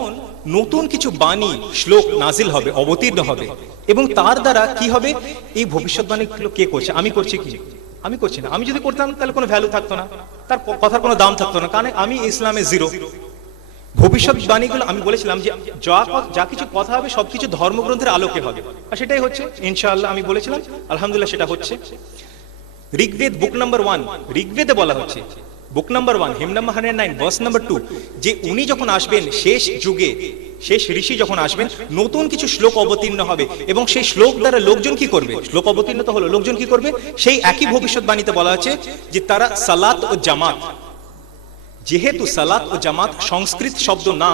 নতুন কিছু বাণী শ্লোক নাজিল হবে, অবতীর্ণ হবে, এবং তার দ্বারা কি হবে, এই ভবিষ্যৎবাণীগুলো কে করছে? আমি করছি কি? আমি করছি না। আমি যদি করতাম তাহলে কোনো ভ্যালু থাকতো না, তার কথার কোনো দাম থাকতো না, কারণ আমি ইসলামে জিরো। ভবিষ্যৎবাণীগুলো আমি বলেছিলাম যে যা কিছু কথা হবে সবকিছু ধর্মগ্রন্থের আলোকে হবে, আর সেটাই হচ্ছে ইনশাআল্লাহ। আমি বলেছিলাম, আলহামদুলিল্লাহ সেটা হচ্ছে। ঋগ্বেদ বুক নাম্বার 1, ঋগ্বেদে বলা হচ্ছে বুক number 1 him number 109 verse number 2 যে উনি যখন আসবেন শেষ যুগে, শেষ ঋষি যখন আসবেন, নতুন কিছু শ্লোক অবতীর্ণ হবে, এবং সেই শ্লোক দ্বারা লোকজন কি করবে? শ্লোক অবতীর্ণ তো হলো, লোকজন কি করবে? সেই একই ভবিষ্যৎবাণীতে বলা আছে যে তারা সালাত ও জামাত, যেহেতু সালাত ও জামাত সংস্কৃত শব্দ না,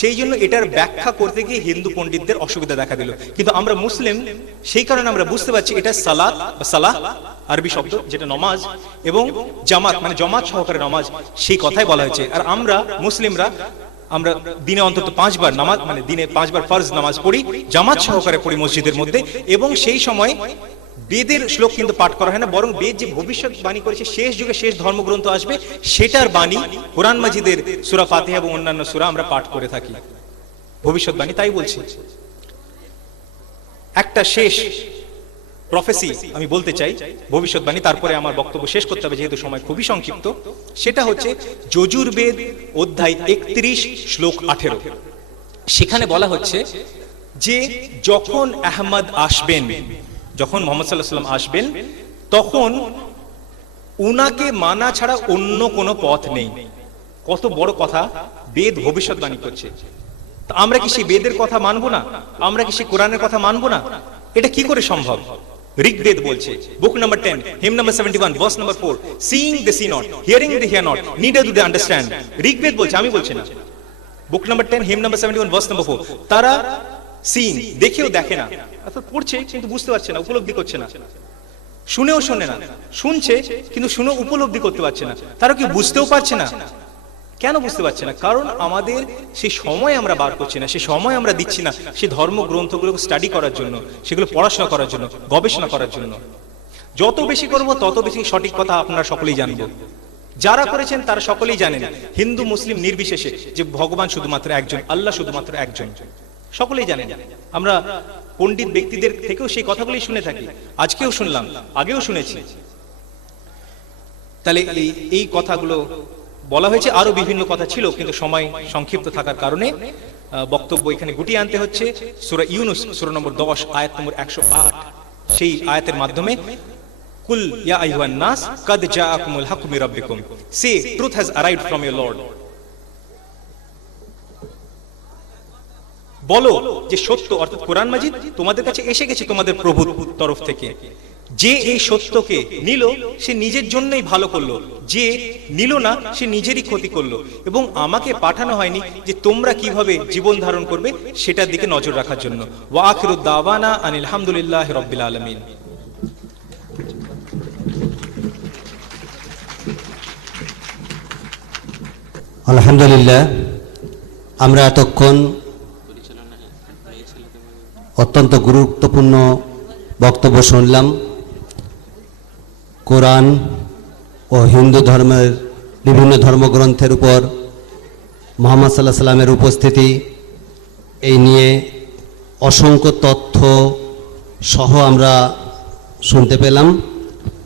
সেই জন্য এটার ব্যাখ্যা করতে গিয়ে হিন্দু পণ্ডিতদের অসুবিধা দেখা দিল। কিন্তু আমরা মুসলিম, সেই কারণে আমরা বুঝতে পারছি এটা সালাত বা সালাহ আরবি শব্দ, যেটা নামাজ, এবং জামাত মানে জমাত সহকারে নামাজ, সেই কথাই বলা হয়েছে। আর আমরা মুসলিমরা আমরা দিনে অন্তত 5 বার নামাজ, মানে দিনে 5 বার ফরজ নামাজ পড়ি, জামাত সহকারে পড়ি মসজিদের মধ্যে। এবং সেই সময় বেদের শ্লোক কিন্তু পাঠ করা হয় না, বরং বেদ যে ভবিষ্যৎবাণী করেছে শেষ যুগে শেষ ধর্মগ্রন্থ আসবে, সেটার বাণী কোরআন মাজিদের সূরা ফাতিহা এবং অন্যান্য সূরা আমরা পাঠ করে থাকি। ভবিষ্যৎবাণী তাই বলছি। একটা শেষ প্রফেসি আমি বলতে চাই, ভবিষ্যৎবাণী, তারপরে আমার বক্তব্য শেষ করতে হবে যেহেতু সময় খুবই সংক্ষিপ্ত। সেটা হচ্ছে যজুর্বেদ অধ্যায় 31 শ্লোক 18। সেখানে বলা হচ্ছে যে যখন আহমদ আসবেন, যখন মুহাম্মদ সাল্লাল্লাহু আলাইহি ওয়াসাল্লাম আসবেন, তখন উনাকে মানা ছাড়া অন্য কোনো পথ নেই। কত বড় কথা বেদ ভবিষ্যৎবাণী করছে। তা আমরা কি সেই বেদের কথা মানবো না? আমরা কি সেই কোরআনের কথা মানবো না? এটা কি করে সম্ভব? ঋগ্বেদ বলছে, book number 10, hymn number 71, verse number 4, seeing they see not, hearing they hear not, neither do they understand. Rigveda বলছে, আমি বলছি না। Book number 10, hymn number 71, verse number 4, তারা সিইং, দেখেও দেখে না, অর্থাৎ পড়ছে কিন্তু বুঝতে পারছে না, উপলব্ধি করছে না, শুনেও শোনে না, শুনছে কিন্তু শুনে উপলব্ধি করতে পারছে না, তারা কি বুঝতেও পারছে না। কেন বুঝতে পারছে না? কারণ আমাদের সেই সময় আমরা বার করছি না, সেই সময় আমরা দিচ্ছি না সেই ধর্মগ্রন্থগুলোকে স্টাডি করার জন্য, সেগুলো পড়াশোনা করার জন্য, গবেষণা করার জন্য। যত বেশি করব তত বেশি সঠিক কথা আপনারা সকলেই জানবো। যারা করেছেন তারা সকলেই জানেন, হিন্দু মুসলিম নির্বিশেষে, যে ভগবান শুধুমাত্র একজন, আল্লাহ শুধুমাত্র একজন, সকলেই জানেন। আমরা পণ্ডিত ব্যক্তিদের থেকেও সেই কথাগুলোই শুনে থাকি, আজকেও শুনলাম, আগেও শুনেছি। তাহলে এই কথাগুলো বলা হয়েছে, আরো বিভিন্ন কথা ছিল কিন্তু সময় সংক্ষিপ্ত থাকার কারণে বক্তব্য এখানে গুটিয়ে আনতে হচ্ছে। সূরা ইউনুস সূরা নম্বর 10 আয়াত নম্বর 108, সেই আয়াতের মাধ্যমে কুল ইয়া আইয়ুহান নাস কাদ জাআকুমুল হাক্কু মির রাব্বিকুম, say truth has arrived from your lord. বলো যে সত্য অর্থাৎ কোরআন মাজিদ তোমাদের কাছে এসে গেছে তোমাদের প্রভুর তরফ থেকে। যে এই সত্যকে নিল সে নিজের জন্যই ভালো করলো, যে নিল না সে নিজেরই ক্ষতি করলো, এবং আমাকে পাঠানো হয়নি যে তোমরা কিভাবে জীবন ধারণ করবে সেটার দিকে নজর রাখার জন্য। ওয়া আখিরুদ দাওয়ানা আনিল হামদুলিল্লাহি রাব্বিল আলামিন। আলহামদুলিল্লাহ, আমরা এতক্ষণ অত্যন্ত গুরুত্বপূর্ণ বক্তব্য শুনলাম। কোরআন ও হিন্দু ধর্মের বিভিন্ন ধর্মগ্রন্থের উপর মুহাম্মদ সাল্লাল্লাহু আলাইহি সাল্লামের উপস্থিতি, এই নিয়ে অসংখ্য তথ্য সহ আমরা শুনতে পেলাম।